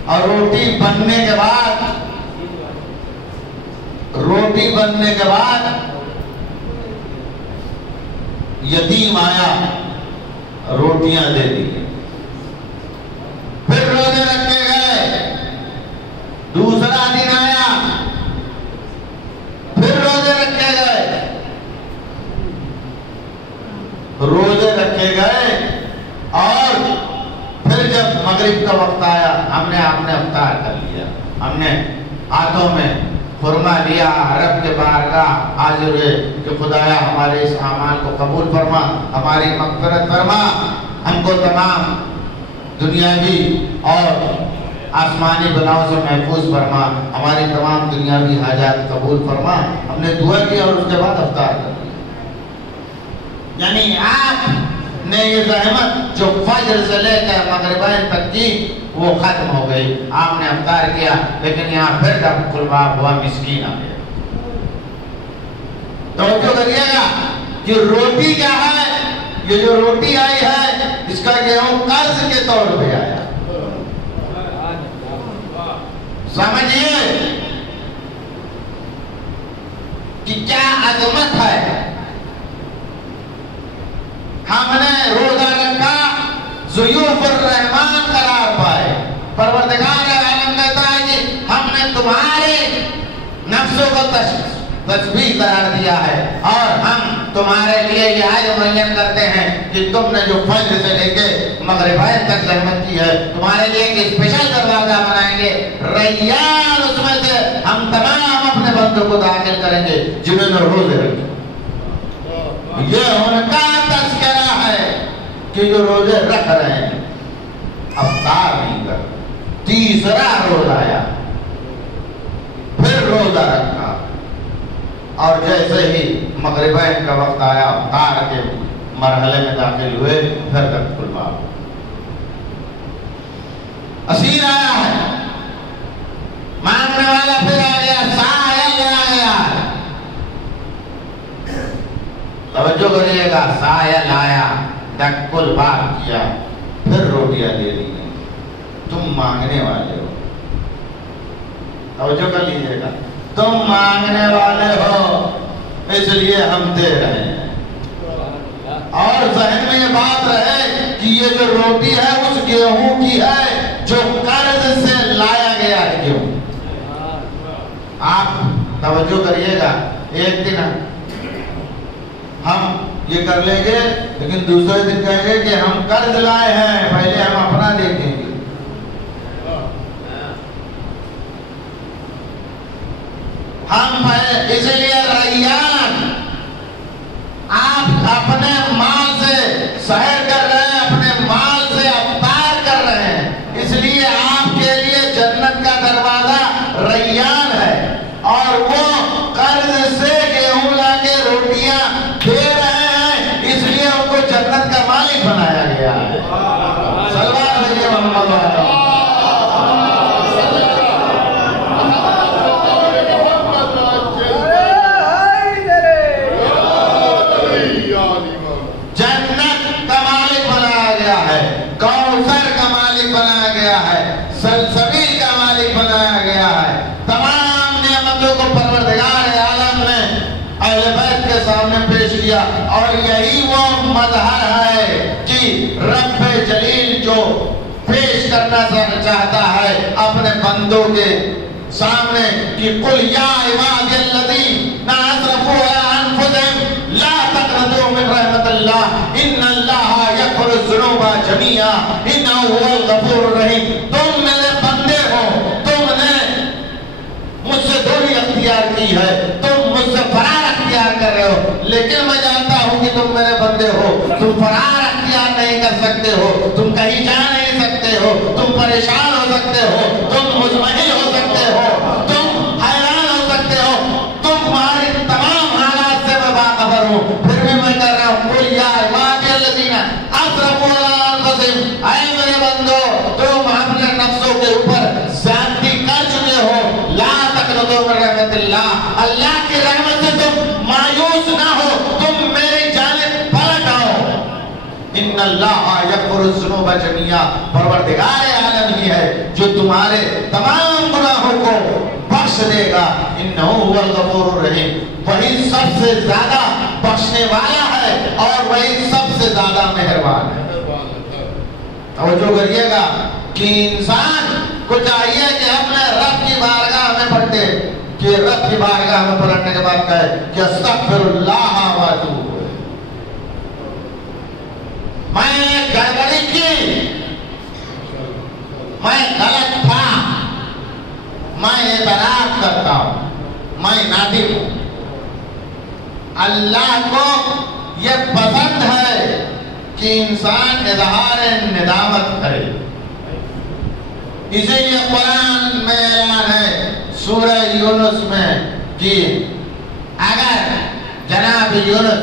اور روٹی بننے کے بعد یتیم آیا، روٹیاں دے دی، پھر روزے رکھے گئے، دوسرا دن آیا، پھر روزے رکھے گئے، اور پھر جب مغرب کا وقت آیا ہم نے افطار کر لیا، ہم نے ہاتھوں میں خرما لیا، رب کے بارگاہ حاضر ہوئے کہ خدایا ہمارے اس اعمال کو قبول فرما، ہماری مغفرت فرما، ہم کو تمام دنیاوی اور آسمانی بلاؤں سے محفوظ فرما، ہماری تمام دنیاوی حاجات قبول فرما۔ ہم نے دعا کی اور اس کے بعد افطار کر لیا۔ یعنی آپ نے یہ زحمت جو فجر سے لے کر مغربین تک کی وہ ختم ہو گئی، آپ نے افطار کیا، لیکن یہاں پھر دکل باب ہوا، مسکین آ گیا۔ توجہ کریے گا کہ روٹی کیا ہے؟ یہ جو روٹی آئی ہے اس کا گیہوں قرض کے طور پہ آیا، سمجھیے کہ کیا عظمت ہے۔ ہم نے روزہ رکھا، ضیوف الرحمن قرار پائے، پروردگار عالم کہتا ہے کہ ہم نے تمہارے نفسوں کو تسبیح قرار دیا ہے، اور ہم تمہارے لیے یہ آیت معین کرتے ہیں کہ تم نے جو فجر سے لے کے مغربین تک زحمت کی ہے، تمہارے لیے ایک اسپیشل دروازہ بنائیں گے ریان، اس میں سے ہم تمام اپنے بندوں کو داخل کریں گے جنہوں نے روزے رکھے۔ یہ ان کا تذکرہ ہے کہ جو روزے رکھ رہے ہیں، افطار نہیں کر۔ تیسرا روز آیا، پھر روزہ رکھا، اور جیسے ہی مغربین کا وقت آیا افطار کے مرحلے میں داخل ہوئے، پھر تک کھل باب اسیر آیا ہے، مانگنے والا پھر آ گیا، سائل آ گیا۔ توجہ کریے گا، سائل آیا، دکل باب کیا، پھر روٹیاں دے دی گئی۔ تم مانگنے والے ہو، توجہ کر لیجیے گا، تم مانگنے والے ہو اس لیے ہم دے رہے ہیں۔ اور ذہن میں یہ بات رہے کہ یہ جو روٹی ہے اس گیہوں کی ہے جو قرض سے لایا گیا ہے گیہوں۔ آپ توجہ کریے گا، ایک دن ہم یہ کر لیں گے، لیکن دوسرے دن کہیں گے کہ ہم قرض لائے ہیں، پہلے ہم اپنا دیکھیں گے۔ جنت کا مالک بنایا گیا ہے، کوثر کا مالک بنایا گیا ہے، سلسبیل کا مالک بنایا گیا ہے، تمام نعمتوں کو پروردگار عالم نے اہل بیت کے سامنے پیش کیا، اور یہی وہ مظہر ہے کہ رب جلیل جو پیش کرنا چاہتا ہے اپنے بندوں کے سامنے کہ قل یا عبادی الذین اسرفوا علی انفسہم لا تقنطوا من رحمت اللہ ان اللہ یغفر الذنوب جمیعا انہ هو الغفور الرحیم۔ تم میرے بندے ہو، تم نے مجھ سے دوری اختیار کی ہے، تم مجھ سے فرار اختیار کر رہے ہو، لیکن میں جانتا ہوں کہ تم میرے بندے ہو، تم فرار اختیار نہیں کر سکتے ہو، تم کہیں جا نہیں سکتے ہو، تم پریشان ہو سکتے ہو، تم مزمحل ہو سکتے ہو، تم حیران ہو سکتے ہو، تمہاری تمام حالات سے میں باخبر ہوں، پھر بھی میں کر رہا ہوں قل یا عبادی الذین اسرفوا علی انفسہم، اے میرے بندو تم اپنے نفسوں کے اوپر زیادتی کر چکے ہو، لا تقنطوا من رحمت اللہ، اللہ کی رحمت سے تم مایوس نہ ہو، تم میری جانب پلٹ آؤ، ان اللہ یغفر الذنوب جمیعا، پروردگار عالم ہی ہے جو تمہارے تمام گناہوں کو بخش دے گا، انہ هو الغفور الرحیم، وہی سب سے زیادہ بخشنے والا ہے اور وہی سب سے زیادہ مہربان ہے۔ توجہ کریے گا کہ انسان کو چاہیے کہ اپنے رب کی بارگاہ میں پڑھتے، کہ رب کی بارگاہ میں پلٹنے کے بعد کہے کہ استغفر اللہ واتوب، میں نے گڑبڑی کی، میں غلط تھا، میں اعتراف کرتا ہوں، میں نادم ہوں۔ اللہ کو یہ پسند ہے کہ انسان اظہار ندامت کرے، اسی لیے قرآن میں اعلان ہے سورہ یونس میں کہ اگر جناب یونس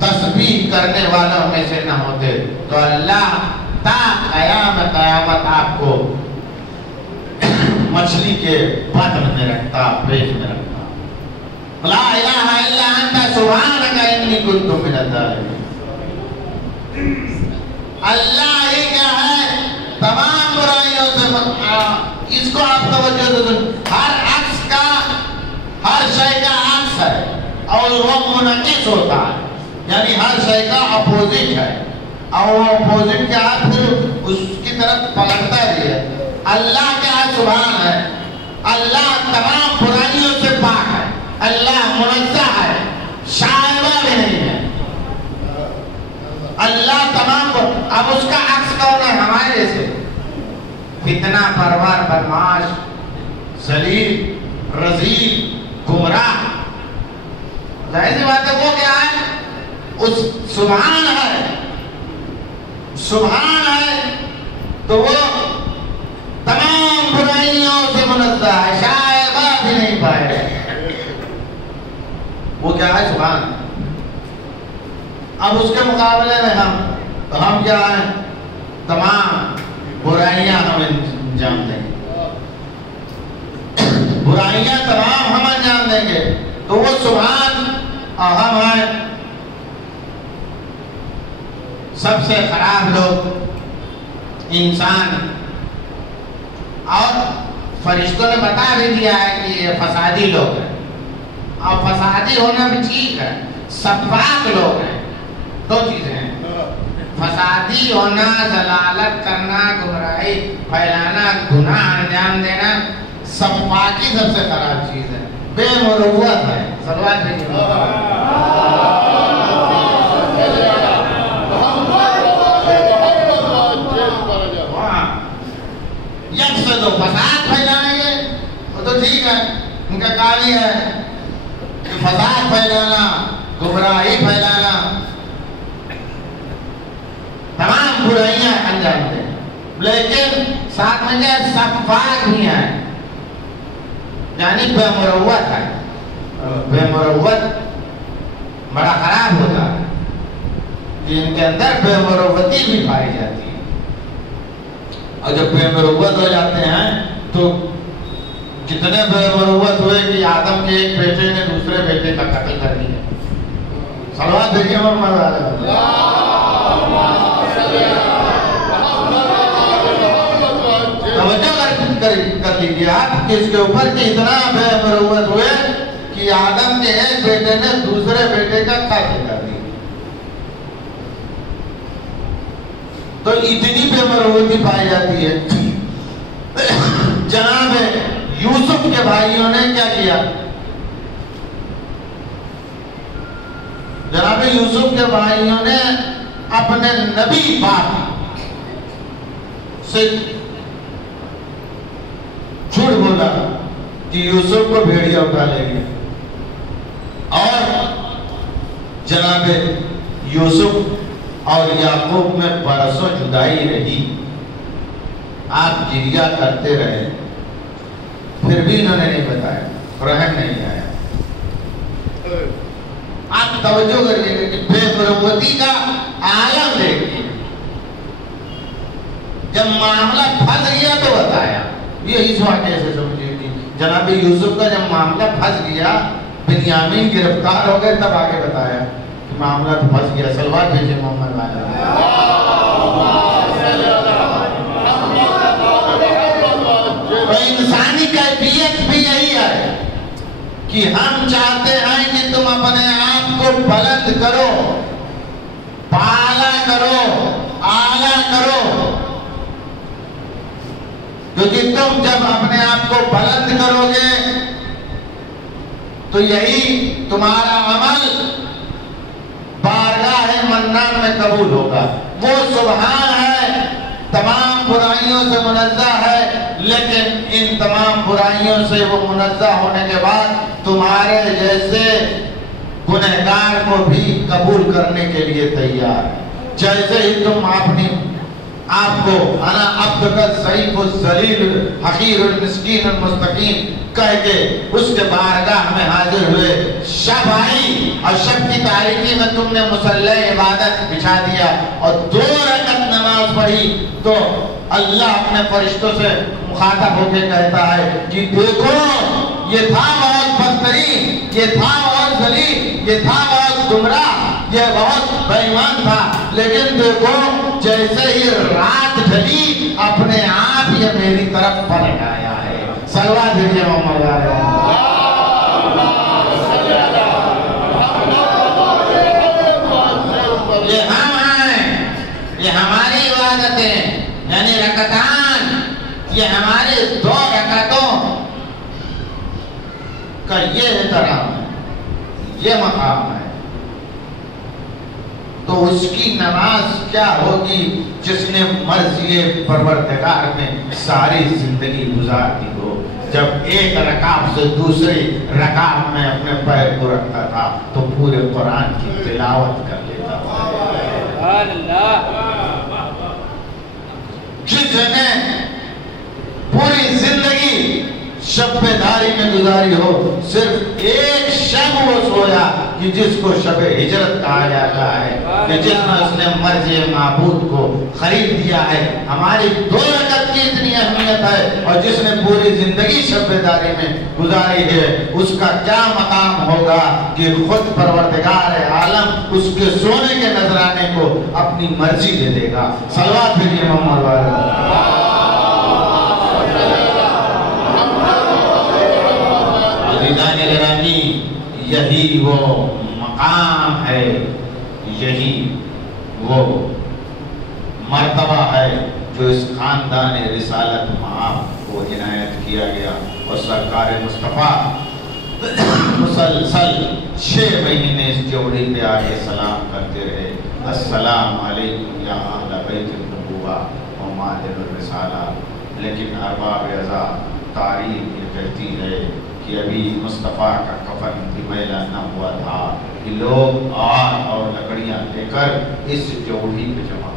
تسبیح کرنے والوں میں سے نہ ہوتے تو اللہ تا قیامت آپ کو مچھلی کے بطن میں رکھتا، پیٹ میں رکھتا۔ لا الہ الا انت سبحانک انی کنت من الظالمین۔ اللہ ہی کیا ہے تمام برائیوں سے اس کو آپ توجہ دیں، ہر عکس کا، ہر شے کا عکس ہے اور وہ منعکس ہوتا ہے، یعنی ہر شے کا اپوزٹ ہے اور وہ اپوزٹ کے ہاتھ پھر اس کی طرف پلٹتا بھی ہے۔ اللہ کیا سبحان ہے، اللہ تمام برائیوں سے پاک ہے، اللہ منزہ ہے، شائبہ بھی نہیں ہے، اللہ تمام اب اس کا عکس کون ہے؟ ہمارے جیسے فتنہ پرور، بدمعاش، ذلیل، رذیل، گمراہ، ظاہر سی بات ہے وہ کیا ہے؟ اس سبحان ہے، سبحان ہے تو وہ تمام برائیوں سے منزہ ہے، شائبہ بھی نہیں پائے، وہ کیا ہے؟ سبحان۔ اب اس کے مقابلے میں ہم کیا ہیں؟ تمام برائیاں ہم انجام دیں گے، برائیاں تمام ہم انجام دیں گے، تو وہ سبحان اور ہم ہیں سب سے خراب لوگ، انسان۔ اور فرشتوں نے بتا بھی دیا ہے کہ یہ فسادی لوگ ہیں، اور فسادی ہونا بھی ٹھیک ہے، سفاک لوگ ہیں، دو چیزیں ہیں، فسادی ہونا، ضلالت کرنا، گمراہی پھیلانا، گناہ انجام دینا، سفاکی سب سے خراب چیز ہے، بے مروت ہے۔ صلوات بھیجئے یک سے دو فساد پھیلائیں گے وہ تو ٹھیک ہے، ان کا کام ہی ہے کہ فساد پھیلانا، گمراہی پھیلانا، تمام برائیاں انجام دیں، لیکن ساتھ میں کیا سفاک بھی ہیں، یعنی بے مروت ہے۔ بے مروت بڑا خراب ہوتا ہے کہ ان کے اندر بے مروتی بھی پائی جاتی ہے، اور جب بے مروت ہو جاتے ہیں تو کتنے بے مروت ہوئے کہ آدم کے ایک بیٹے نے دوسرے بیٹے کا قتل کر دیا. صلوات بھیجیے محمد علیہ. توجہ کر لیجیے آپ کس کے اوپر کہ اتنا بے مروت ہوئے کہ آدم کے ایک بیٹے نے دوسرے بیٹے کا قتل کر دیا. تو اتنی بے مروتی پائی جاتی ہے. جناب یوسف کے بھائیوں نے کیا کیا؟ جناب یوسف کے بھائیوں نے اپنے نبی باپ سے جھوٹ بولا کہ یوسف کو بھیڑیا اٹھا لے گیا. اور جناب یوسف اور یعقوب میں برسوں جدائی رہی. آپ جریا کرتے رہے پھر بھی انہوں نے نہیں بتایا, رحم نہیں آیا. آپ توجہ کریے کہ بے مروتی کا عالم دیکھیے. جب معاملہ پھنس گیا تو بتایا. یہ اس واقعے سے سمجھیے کہ جناب یوسف کا جب معاملہ پھنس گیا, بنیامین گرفتار ہو گئے, تب آگے بتایا کہ معاملہ تو پھنس گیا. صلوات بھیجیے محمد علیہ. تو انسانی کیفیت بھی یہی ہے کہ ہم چاہتے ہیں کہ تم اپنے آپ کو بلند کرو, پالا کرو, اعلیٰ کرو, کیونکہ تم جب اپنے آپ کو بلند کرو گے تو یہی تمہارا عمل بارگاہ منان میں قبول ہوگا. وہ سبحان ہے, تمام برائیوں سے منزہ ہے, لیکن ان تمام برائیوں سے وہ منزہ ہونے کے بعد تمہارے جیسے گنہگار کو بھی قبول کرنے کے لیے تیار ہے. جیسے ہی تم اپنی آپ کو انا عبدک الضعیف الذلیل حقیر المسکین المستقیم کہہ کے اس کے بارگاہ میں حاضر ہوئے, شب آئی اور شب کی تاریکی میں تم نے مصلی عبادت بچھا دیا اور 2 رکعت نماز پڑھی, تو اللہ اپنے فرشتوں سے مخاطب ہو کے کہتا ہے کہ دیکھو یہ تھا بہت بدترین, یہ تھا بہت ذلیل, یہ تھا بہت گمراہ, یہ بہت بے ایمان تھا, لیکن دیکھو جیسے ہی رات ڈھلی اپنے آپ یہ میری طرف پلٹ آیا ہے. صلوات بھیجیے محمد علیہ. یہ ہم ہیں, یہ ہماری عبادتیں یعنی رکعتان, یہ ہمارے 2 رکعتوں کا یہ احترام ہے, یہ مقام ہے. تو اس کی نماز کیا ہوگی جس نے مرضی پروردگار میں ساری زندگی گزار دی ہو. جب ایک رکعت سے دوسری رکعت میں اپنے پیر کو رکھتا تھا تو پورے قرآن کی تلاوت کر لیتا تھا. جس نے پوری زندگی شب بیداری میں گزاری ہو, صرف ایک شب وہ سویا کہ جس کو شب ہجرت کہا جاتا ہے, کہ جس میں اس نے مرضی معبود کو خرید دیا ہے. ہماری 2 رکعت کی اتنی اہمیت ہے, اور جس نے پوری زندگی شب بیداری میں گزاری ہے اس کا کیا مقام ہوگا کہ خود پروردگار عالم اس کے سونے کے نذرانے کو اپنی مرضی دے دے گا. صلوات بھیجیے محمد علیہ. یہی وہ مقام ہے, یہی وہ مرتبہ ہے جو اس خاندان رسالت معاف کو عنایت کیا گیا. اور سرکار مصطفیٰ مسلسل 6 مہینے اس جوڑی پہ آگے سلام کرتے رہے. السلام علیکم یا اہل بیت النبوہ و ماہر الرسالہ. لیکن ارباب ازا تاریخ یہ کہتی ہے کہ ابھی مصطفیٰ کا کفن بھی میلا نہ ہوا تھا کہ لوگ آگ اور لکڑیاں لے کر اس جوڑی پہ جمع.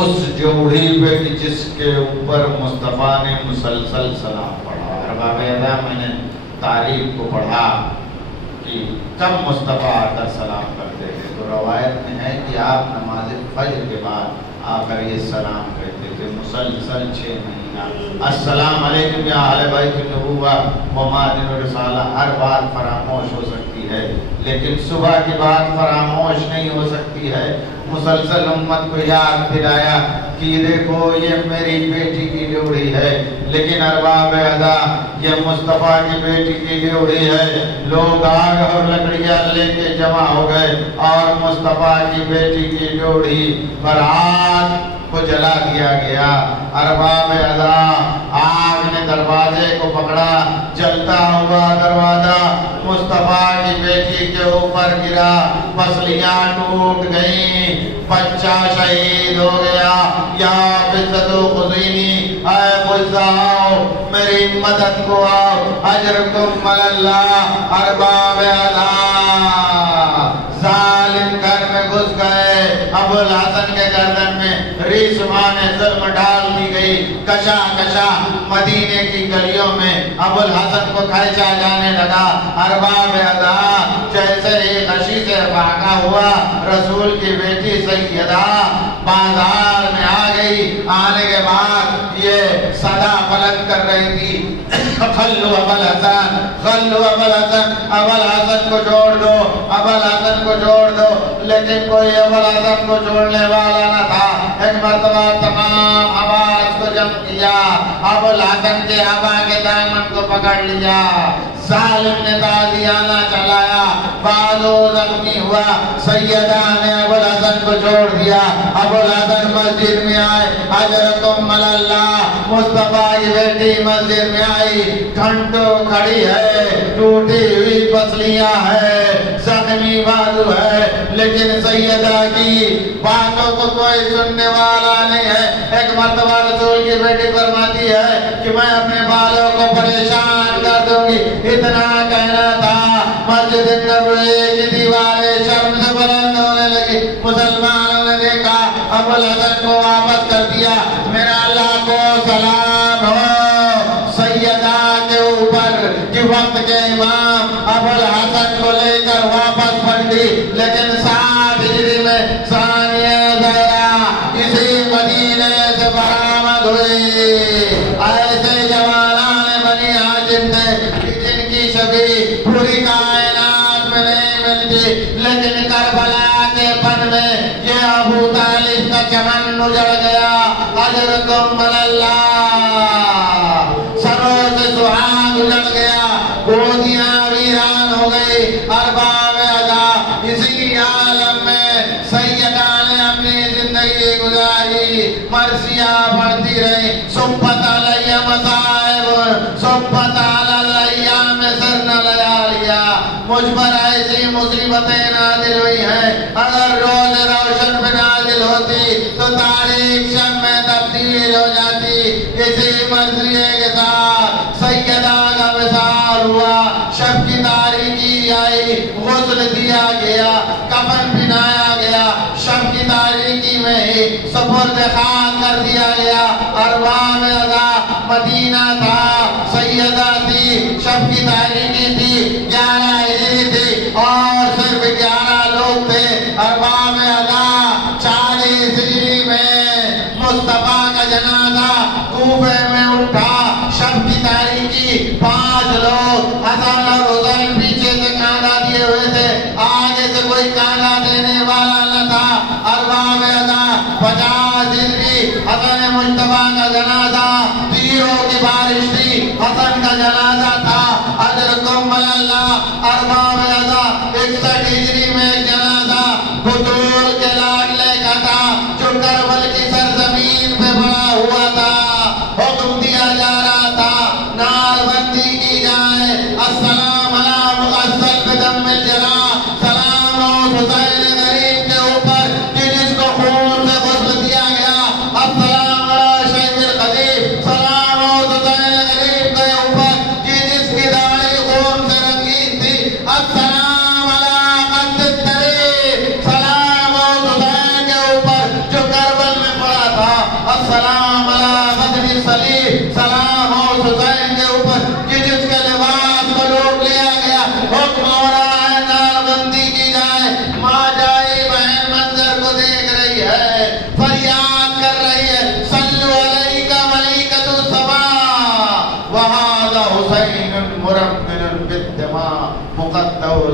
اس جوڑی پہ جس کے اوپر مصطفیٰ نے مسلسل سلام پڑھا. ارباب ازا میں نے تاریخ کو پڑھا کہ کم مصطفیٰ آ کر سلام کرتے ہیں, تو روایت میں ہے کہ آپ نماز فجر کے بعد آ کر یہ سلام کہتے تھے مسلسل 6 مہینہ۔ السلام علیکم یا اہل بیت النبوہ و معدن الرسالہ ہر بات فراموش ہو سکتی ہے، لیکن صبح کی بات فراموش نہیں ہو سکتی ہے۔ مسلسل امت کو یاد دلایا کہ دیکھو یہ میری بیٹی کی لوڑی ہے، لیکن ارباب ادا یہ مصطفیٰ کی بیٹی کی لوڑی ہے۔ لوگ آگ اور لکڑیاں لے کے جمع ہو گئے اور مصطفیٰ کی بیٹی کی لوڑی پر آگ کو جلا دیا گیا۔ ارباب ادا آگ نے دروازے کو پکڑا، جلتا ہوا دروازہ مصطفیٰ کی بیٹی کے اوپر گرا، پسلیاں ٹوٹ گئیں، بچہ شہید ہو گیا۔ یا فضت و خزینی اے فضاؤ میری مدد کو آؤ، اجرکم اللہ۔ ارباب ادا ظالم گھر میں گھس گئے، ابو الحسن کے گردن میں ریشمان ظلم ڈال دی گئی، کشا کشا مدینے کی گلیوں میں ابو الحسن کو کھینچا جانے لگا۔ ارباب ادا جیسے ہی غشی سے واقع ہوا، رسول کی بیٹی سیدہ بازار میں آ گئی۔ آنے کے بعد یہ صدا بلند کر رہی تھی، خلو ابو الحسن، خلو ابو الحسن، ابو الحسن کو چھوڑ دو، ابو الحسن کو چھوڑ دو۔ لیکن کوئی ابو الحسن کو چھوڑنے والا نہ تھا۔ ایک مرتبہ تمام آواز کو جمع کیا، ابو الحسن کے ابا کے دامن کو پکڑ لیا، ظالم نے تازیانہ چلایا، بازو زخمی ہوا۔ سیدہ نے ابو الحسن کو چھوڑ دیا۔ ابو الحسن مسجد میں آئے، اجرکم اللہ، مصطفیٰ کی بیٹی مسجد میں آئی، گھنٹوں کھڑی ہے، ٹوٹی ہوئی پسلیاں ہے، زخمی بازو ہے، لیکن سیدہ کی باتوں کو کوئی سننے والا نہیں ہے۔ ایک مرتبہ رسول کی بیٹی فرماتی ہے کہ میں اپنے بالوں کو پریشان کر دوں گی، اتنا کہنا تھا۔ مسجد نبوی کی دیواریں شرم سے بلند ہونے لگی۔ مسلمانوں نے دیکھا، ابو الحسن کو واپس کر دیا۔ میرا اللہ کو سلام ہو سیدہ کے اوپر کہ وقت کے امام ابو الحسن کو لے کر واپس پلٹی، لیکن 7 ہجری میں ثانیہ زہرا اسی مدینے سے برآمد ہوئی۔ ایسے جوانان بنی ہاشم تھے جن کی شبیہ پوری کائنات میں نہیں ملتی، لیکن کربلا کے پن میں یہ ابو طالب کا چمن اجڑ گیا۔ اجرکم اللہ، سروں سے سہاگ اجڑ گیا، گودیاں ویران ہو گئی۔ ارباب ادا اسی عالم میں سیدہ نے اپنی زندگی گزاری، مرثیہ پڑھتی رہی۔ صبت علیہ مصائب، صبت علی الایام سرن لیالیا، مجھ پر ایسی مصیبتیں نازل ہوئی ہیں، اگر روز روشن پہ نازل ہوتی تو تاریخ شب میں تبدیل ہو جاتی۔ اسی مرثیے کے ساتھ سیدہ کا وصال ہوا، شب کی تاریکی آئی، غسل دیا گیا، کفن پہنایا گیا، شب کی تاریکی میں ہی سپرد خاک کر دیا گیا۔ ارباب ادا مدینہ تھا، سیدہ تھی، شب کی تاریکی تھی، 11 ہجری تھی اور صرف 11 لوگ تھے۔ ارباب ادا 40 ہجری میں مصطفیٰ کا جنازہ کوفے میں اٹھا، شب کی تاریکی، 5 لوگ، حسن اور حسین پیچھے سے کاندھا دیے ہوئے تھے، آگے سے کوئی کاندھا دینے والا نہ تھا۔ ارباب ادا 50 ہجری حسن مصطفیٰ کا جنازہ، تیروں کی بارش تھی، حسن کا جنازہ تھا۔ اجرکم اللہ۔ ارباب ادا 61 ہجری میں ایک جنازہ بطول کے لاڈلے کا تھا جو کربل کی سرزمین پہ بڑا ہوا تھا۔ حکم دیا جا رہا تھا نعل بندی کی جائے، السلام علی مغسل بدم الجراح، سلام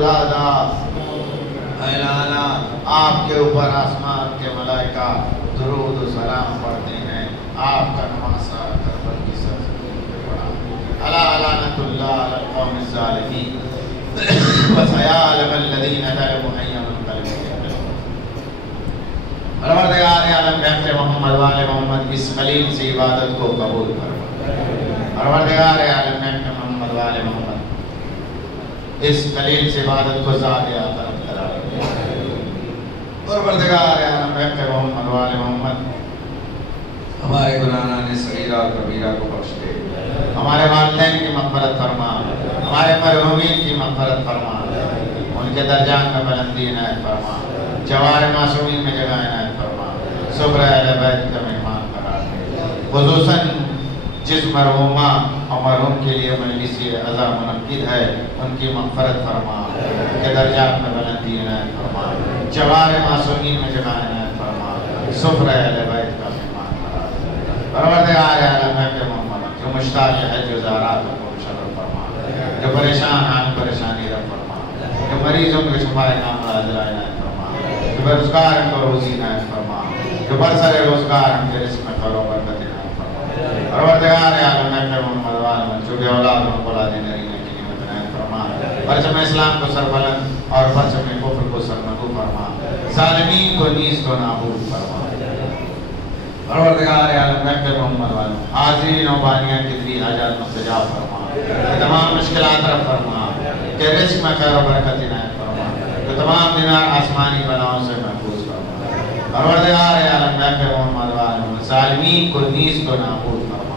دادا اعلانا آپ کے اوپر آسمان کے ملائکہ درود و سلام پڑھتے ہیں. آپ کا نواسا کربل کی سرزمین پہ پڑھا. الا لعنت اللہ علی القوم الظالمین وسيعلم الذين ظلموا أي منقلب ينقلبون. پروردگار عالم بحق محمد والے محمد اس خلیل سے عبادت کو قبول فرما. پروردگار عالم بحق محمد والے محمد اس خلیل سے عبادت کو زیادہ طرف قرار دے. پروردگار عالم بحق محمد والے محمد ہمارے گناہان صغیرہ اور کبیرہ کو بخش دے. ہمارے والدین کی مغفرت فرما. ہمارے مرحومین کی مغفرت فرما. ان کے درجات میں بلندی عنایت فرما. جوار معصومین میں جگہ عنایت فرما. صبر اہل بیت کا مہمان قرار دے. خصوصاً جس مرحومہ اور مرحوم کے لیے مجلس عزا منعقد ہے ان کی مغفرت فرما. ان کے درجات میں بلندی عنایت فرما. جوار معصومین میں جگہ عنایت فرما. صبر اہل بیت کا مہمان قرار دے. پروردگار عالم ہے کہ محمد جو مشتاق ہے جو زارات کو مشرف فرما. جو پریشان ہیں پریشانی رب فرما. جو مریضوں کو شفائے کاملہ عاجلہ عنایت فرما. جو بے روزگار ان کو روزی عنایت فرما. جو برسر روزگار ان کے رزق میں خیر و برکت عنایت فرما. پروردگار عالم ہے کہ محمد والد جو بے اولاد ان کو اولاد نرینہ کی نعمت عنایت فرما. پرچم اسلام کو سربلند اور پرچم کفر کو سرنگو فرما. ظالمین کو نیز کو نابود فرما. پروردگار عالم ہے کہ محمد والد حاضرین و بانیان کی دلی حاجات مستجاب فرما. تمام مشکلات رفع فرما. کہ رزق میں خیر و برکت عنایت فرما. کہ تمام دینار آسمانی بلاؤں سے محفوظ فرما. پروردگار عالم ہے کہ محمد والد ظالمین کو نیز کو نابود فرما.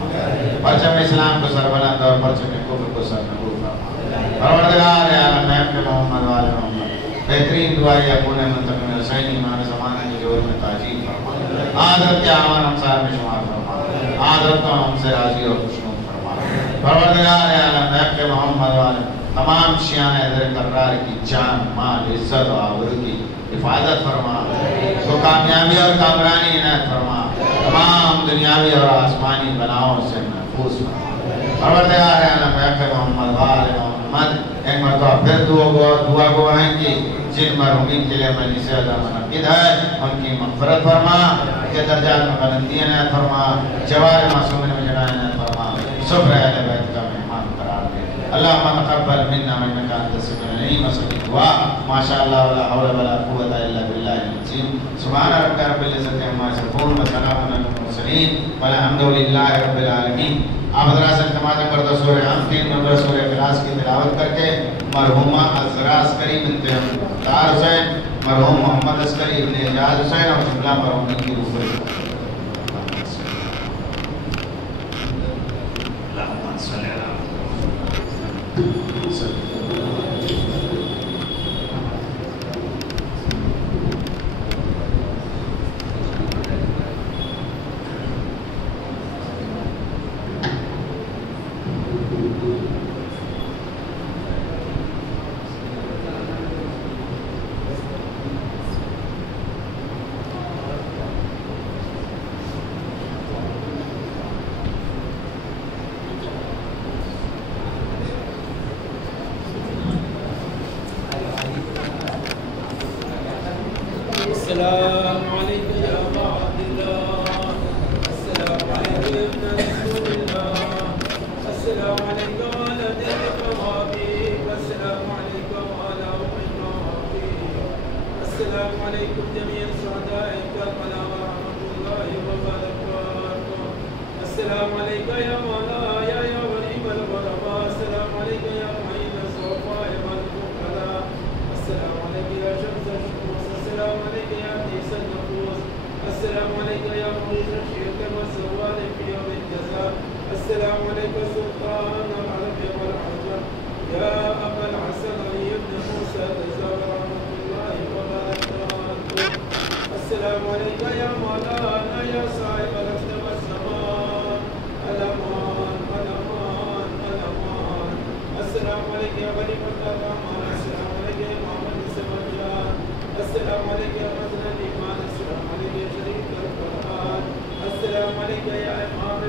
پرچم اسلام کو سربلند اور پرچم کفر کو سرنگو فرما. پروردگار عالم ہے کہ محمد والد بہترین دعائی اپنے منتقم حسینی امام زمانہ کی جور میں تاجیل فرما. حضرت کے آمان امسار میں شمار فرما. حضرت کو ہم سے راضی اور خوشنود فرما. پروردگار عالم ہے کہ محمد والد تمام شیعان حیدر کرار کی جان مال عزت و آبرو کی حفاظت فرما. تو کامیابی اور کامرانی عنایت فرما. تمام دنیاوی اور آسمانی بلاؤں سے محفوظ فرما. پروردگار عالم ہے کہ محمد والد محمد ایک مرتبہ پھر دعا گو ہیں کہ جن مرحومین کے لیے مجلس عزا منعقد ہے ان کی مغفرت فرما. ان کے درجات میں بلندی عنایت فرما. جوار معصومین میں جگہ عنایت فرما. صبر اہل بیت کا مہمان قرار دے. اللہم تقبل منا انک انت السمیع العلیم. وصلی دعا ماشاءاللہ ولا حول ولا قوة الا باللہ العظیم. سبحان ربک رب العزت عما یصفون وسلام علی المرسلین والحمد للہ رب العالمین. آپ حضرات سے التماس کردہ سورہ حمد 3 نمبر سورہ اخلاص کی تلاوت کر کے مرحومہ عذرا عسکری بنت طاہر حسین مرحوم محمد عسکری ابن اعجاز حسین اور جملہ مرحومین کی روح اللہم صلی اللہ السلام علیکم یا ابا عبداللہ. السلام علیکم ابن رسول اللہ. السلام علیکم علی دین الحبیب. السلام علیکم علی ام الحبیب. السلام علیکم جمیع الشہداء کربلا ورحمۃ اللہ وبرکاتہ. السلام علیکم یا مولایا یا غریب الغرباء. السلام علیکم یا معین الضعفاء والفقراء. السلام علیکم یا شمس الشموس. السلام علیکم یا انیس النفوس. السلام علیکم یا مغیث الشرک والزوال فی یوم الجزاء. السلام علیکم سلطان العرب والعجم یا ابا الحسن علی بن موسیٰ رضا ورحمۃ اللہ وبرکاتہ. السلام علیکم یا مولانا یا صاحب الارض والسمان. الامان الامان الامان. السلام علیکم یا غریب الرحمن. السلام علیکم یا محمد سمجھان. السلام علیکم یا مدن الایمان. السلام علیکم یا شریف القرآن. السلام علیکم یا امام